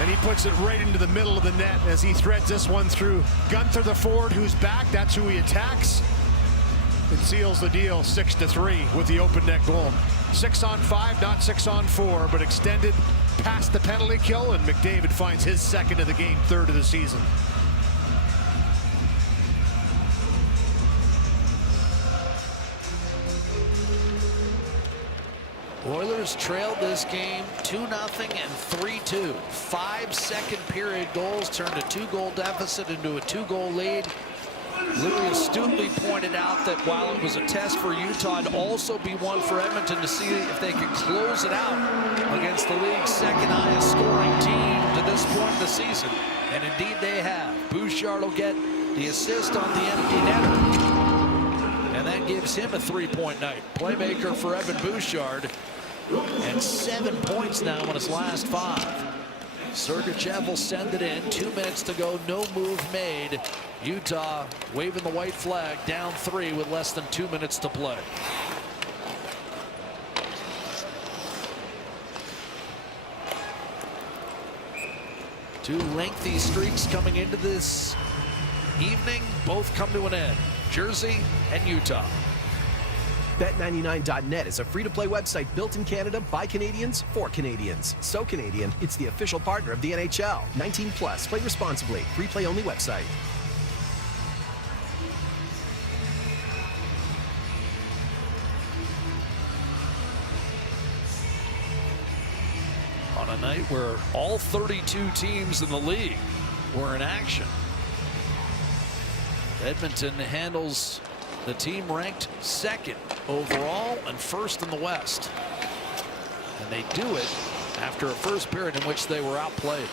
And he puts it right into the middle of the net as he threads this one through. Gunther, the forward, who's back. That's who he attacks. It seals the deal 6-3 with the open net goal. 6-on-5, not 6-on-4, but extended past the penalty kill, and McDavid finds his second of the game, third of the season. Oilers trailed this game 2-0 and 3-2. 5 second period goals turned a 2-goal deficit into a 2-goal lead. Louis astutely pointed out that while it was a test for Utah, it'd also be one for Edmonton to see if they could close it out against the league's second highest scoring team to this point in the season. And indeed they have. Bouchard will get the assist on the empty netter. And that gives him a 3-point night. Playmaker for Evan Bouchard. And 7 points now in his last 5. Sergachev will send it in. 2 minutes to go. No move made. Utah waving the white flag, down 3 with less than 2 minutes to play. Two lengthy streaks coming into this evening. Both come to an end. Jersey and Utah. Bet99.net is a free-to-play website built in Canada by Canadians for Canadians. So Canadian, it's the official partner of the NHL. 19 plus. Play responsibly. Free play only website. On a night where all 32 teams in the league were in action, Edmonton handles the team ranked 2nd overall and 1st in the West. And they do it after a first period in which they were outplayed.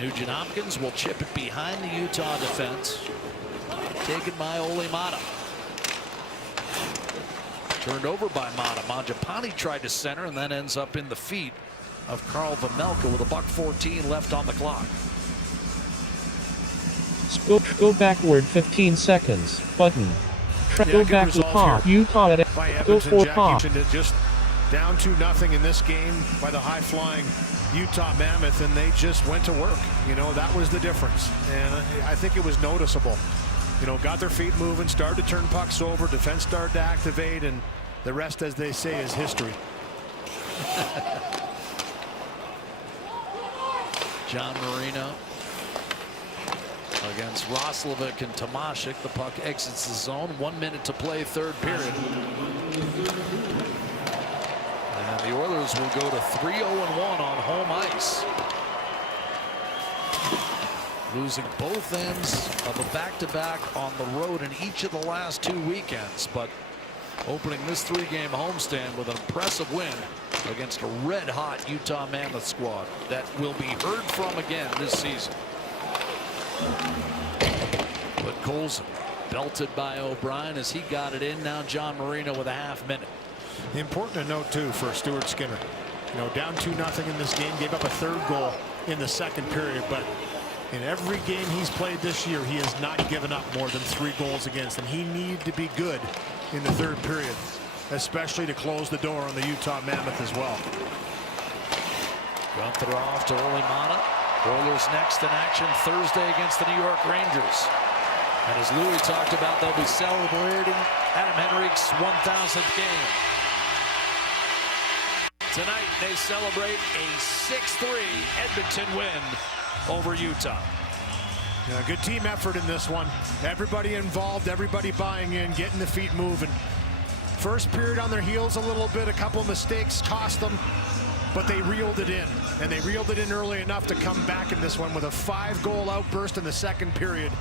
Nugent Hopkins will chip it behind the Utah defense. Taken by Ole Mata. Turned over by Mata. Mangiapane tried to center and then ends up in the feet of Carl Vejmelka with $1:14 left on the clock. Go backward 15 seconds. Button. Go back to pop. Utah at by go Edmonton. for Jack pop. Eaton just down 2-0 in this game by the high-flying Utah Mammoth, and they just went to work. You know, that was the difference, and I think it was noticeable. You know, got their feet moving, started to turn pucks over, defense started to activate, and the rest, as they say, is history. John Marino against Roslovic and Tomashik. The puck exits the zone. 1 minute to play, 3rd period. And the Oilers will go to 3-0-1 on home ice. Losing both ends of a back-to-back on the road in each of the last 2 weekends, but opening this 3-game homestand with an impressive win against a red-hot Utah Mammoth squad that will be heard from again this season. But Colson belted by O'Brien as he got it in. Now John Marino with a half minute. Important to note, too, for Stuart Skinner. You know, down 2-0 in this game, gave up a 3rd goal in the 2nd period, but in every game he's played this year, he has not given up more than 3 goals against, and he needed to be good in the 3rd period, especially to close the door on the Utah Mammoth as well. Gunther off to Ole Mata. Oilers next in action Thursday against the New York Rangers. And as Louis talked about, they'll be celebrating Adam Henrique's 1,000th game. Tonight they celebrate a 6-3 Edmonton win over Utah. Yeah, good team effort in this one. Everybody involved, everybody buying in, getting the feet moving. First period on their heels a little bit, a couple of mistakes cost them, but they reeled it in, and they reeled it in early enough to come back in this one with a 5-goal outburst in the 2nd period.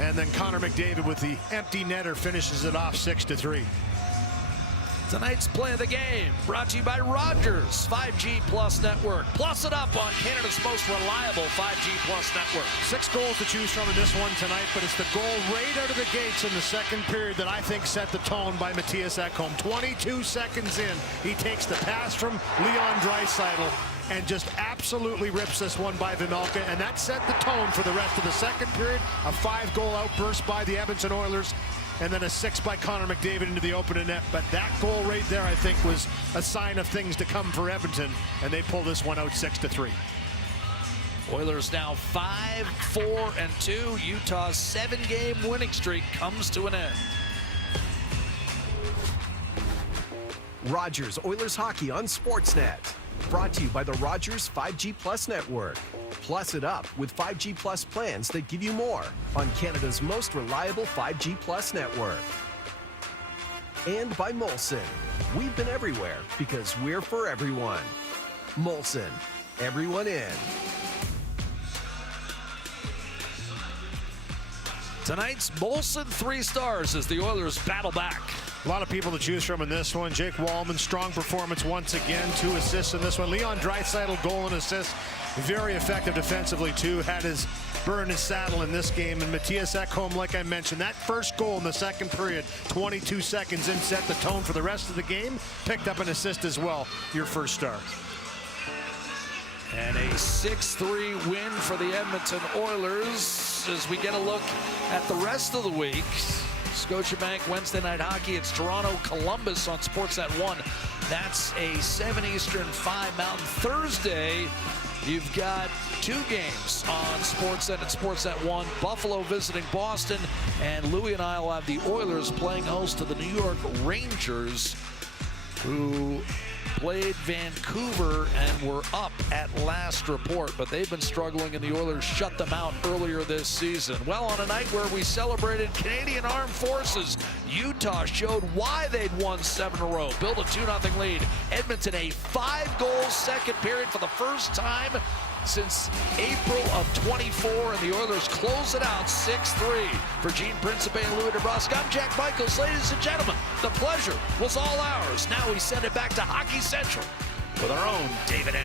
And then Conner McDavid with the empty netter finishes it off 6-3. Tonight's play of the game brought to you by Rogers 5G Plus Network. Plus it up on Canada's most reliable 5G Plus network. 6 goals to choose from in this one tonight, but it's the goal right out of the gates in the 2nd period that I think set the tone by Matthias Ekholm. 22 seconds in, he takes the pass from Leon Draisaitl and just absolutely rips this one by Vejmelka, and that set the tone for the rest of the 2nd period. A 5-goal outburst by the Edmonton Oilers, and then a 6 by Conner McDavid into the opening net. But that goal right there, I think, was a sign of things to come for Edmonton, and they pull this one out 6-3. Oilers now 5-4-2. Utah's 7-game winning streak comes to an end. Rogers Oilers Hockey on Sportsnet. Brought to you by the Rogers 5G Plus Network. Plus it up with 5G Plus plans that give you more on Canada's most reliable 5G Plus network. And by Molson. We've been everywhere because we're for everyone. Molson. Everyone in. Tonight's Molson 3 stars as the Oilers battle back. A lot of people to choose from in this one. Jake Wallman, strong performance once again. 2 assists in this one. Leon Draisaitl, goal and assist. Very effective defensively, too. Had his burn his saddle in this game. And Matthias Ekholm, like I mentioned, that first goal in the second period, 22 seconds in, set the tone for the rest of the game. Picked up an assist as well, your first star. And a 6-3 win for the Edmonton Oilers as we get a look at the rest of the week. Scotiabank Wednesday Night Hockey. It's Toronto-Columbus on Sportsnet 1. That's a 7 Eastern, 5 Mountain. Thursday, you've got 2 games on Sportsnet and Sportsnet 1. Buffalo visiting Boston, and Louie and I will have the Oilers playing host to the New York Rangers, who played Vancouver and were up at last report, but they've been struggling, and the Oilers shut them out earlier this season. Well, on a night where we celebrated Canadian Armed Forces, Utah showed why they'd won 7 in a row, built a 2-0 lead. Edmonton, a 5-goal second period for the first time since April of 24, and the Oilers close it out 6-3. For Gene Principe and Louis DeBrusque, I'm Jack Michaels. Ladies and gentlemen, the pleasure was all ours. Now we send it back to Hockey Central with our own David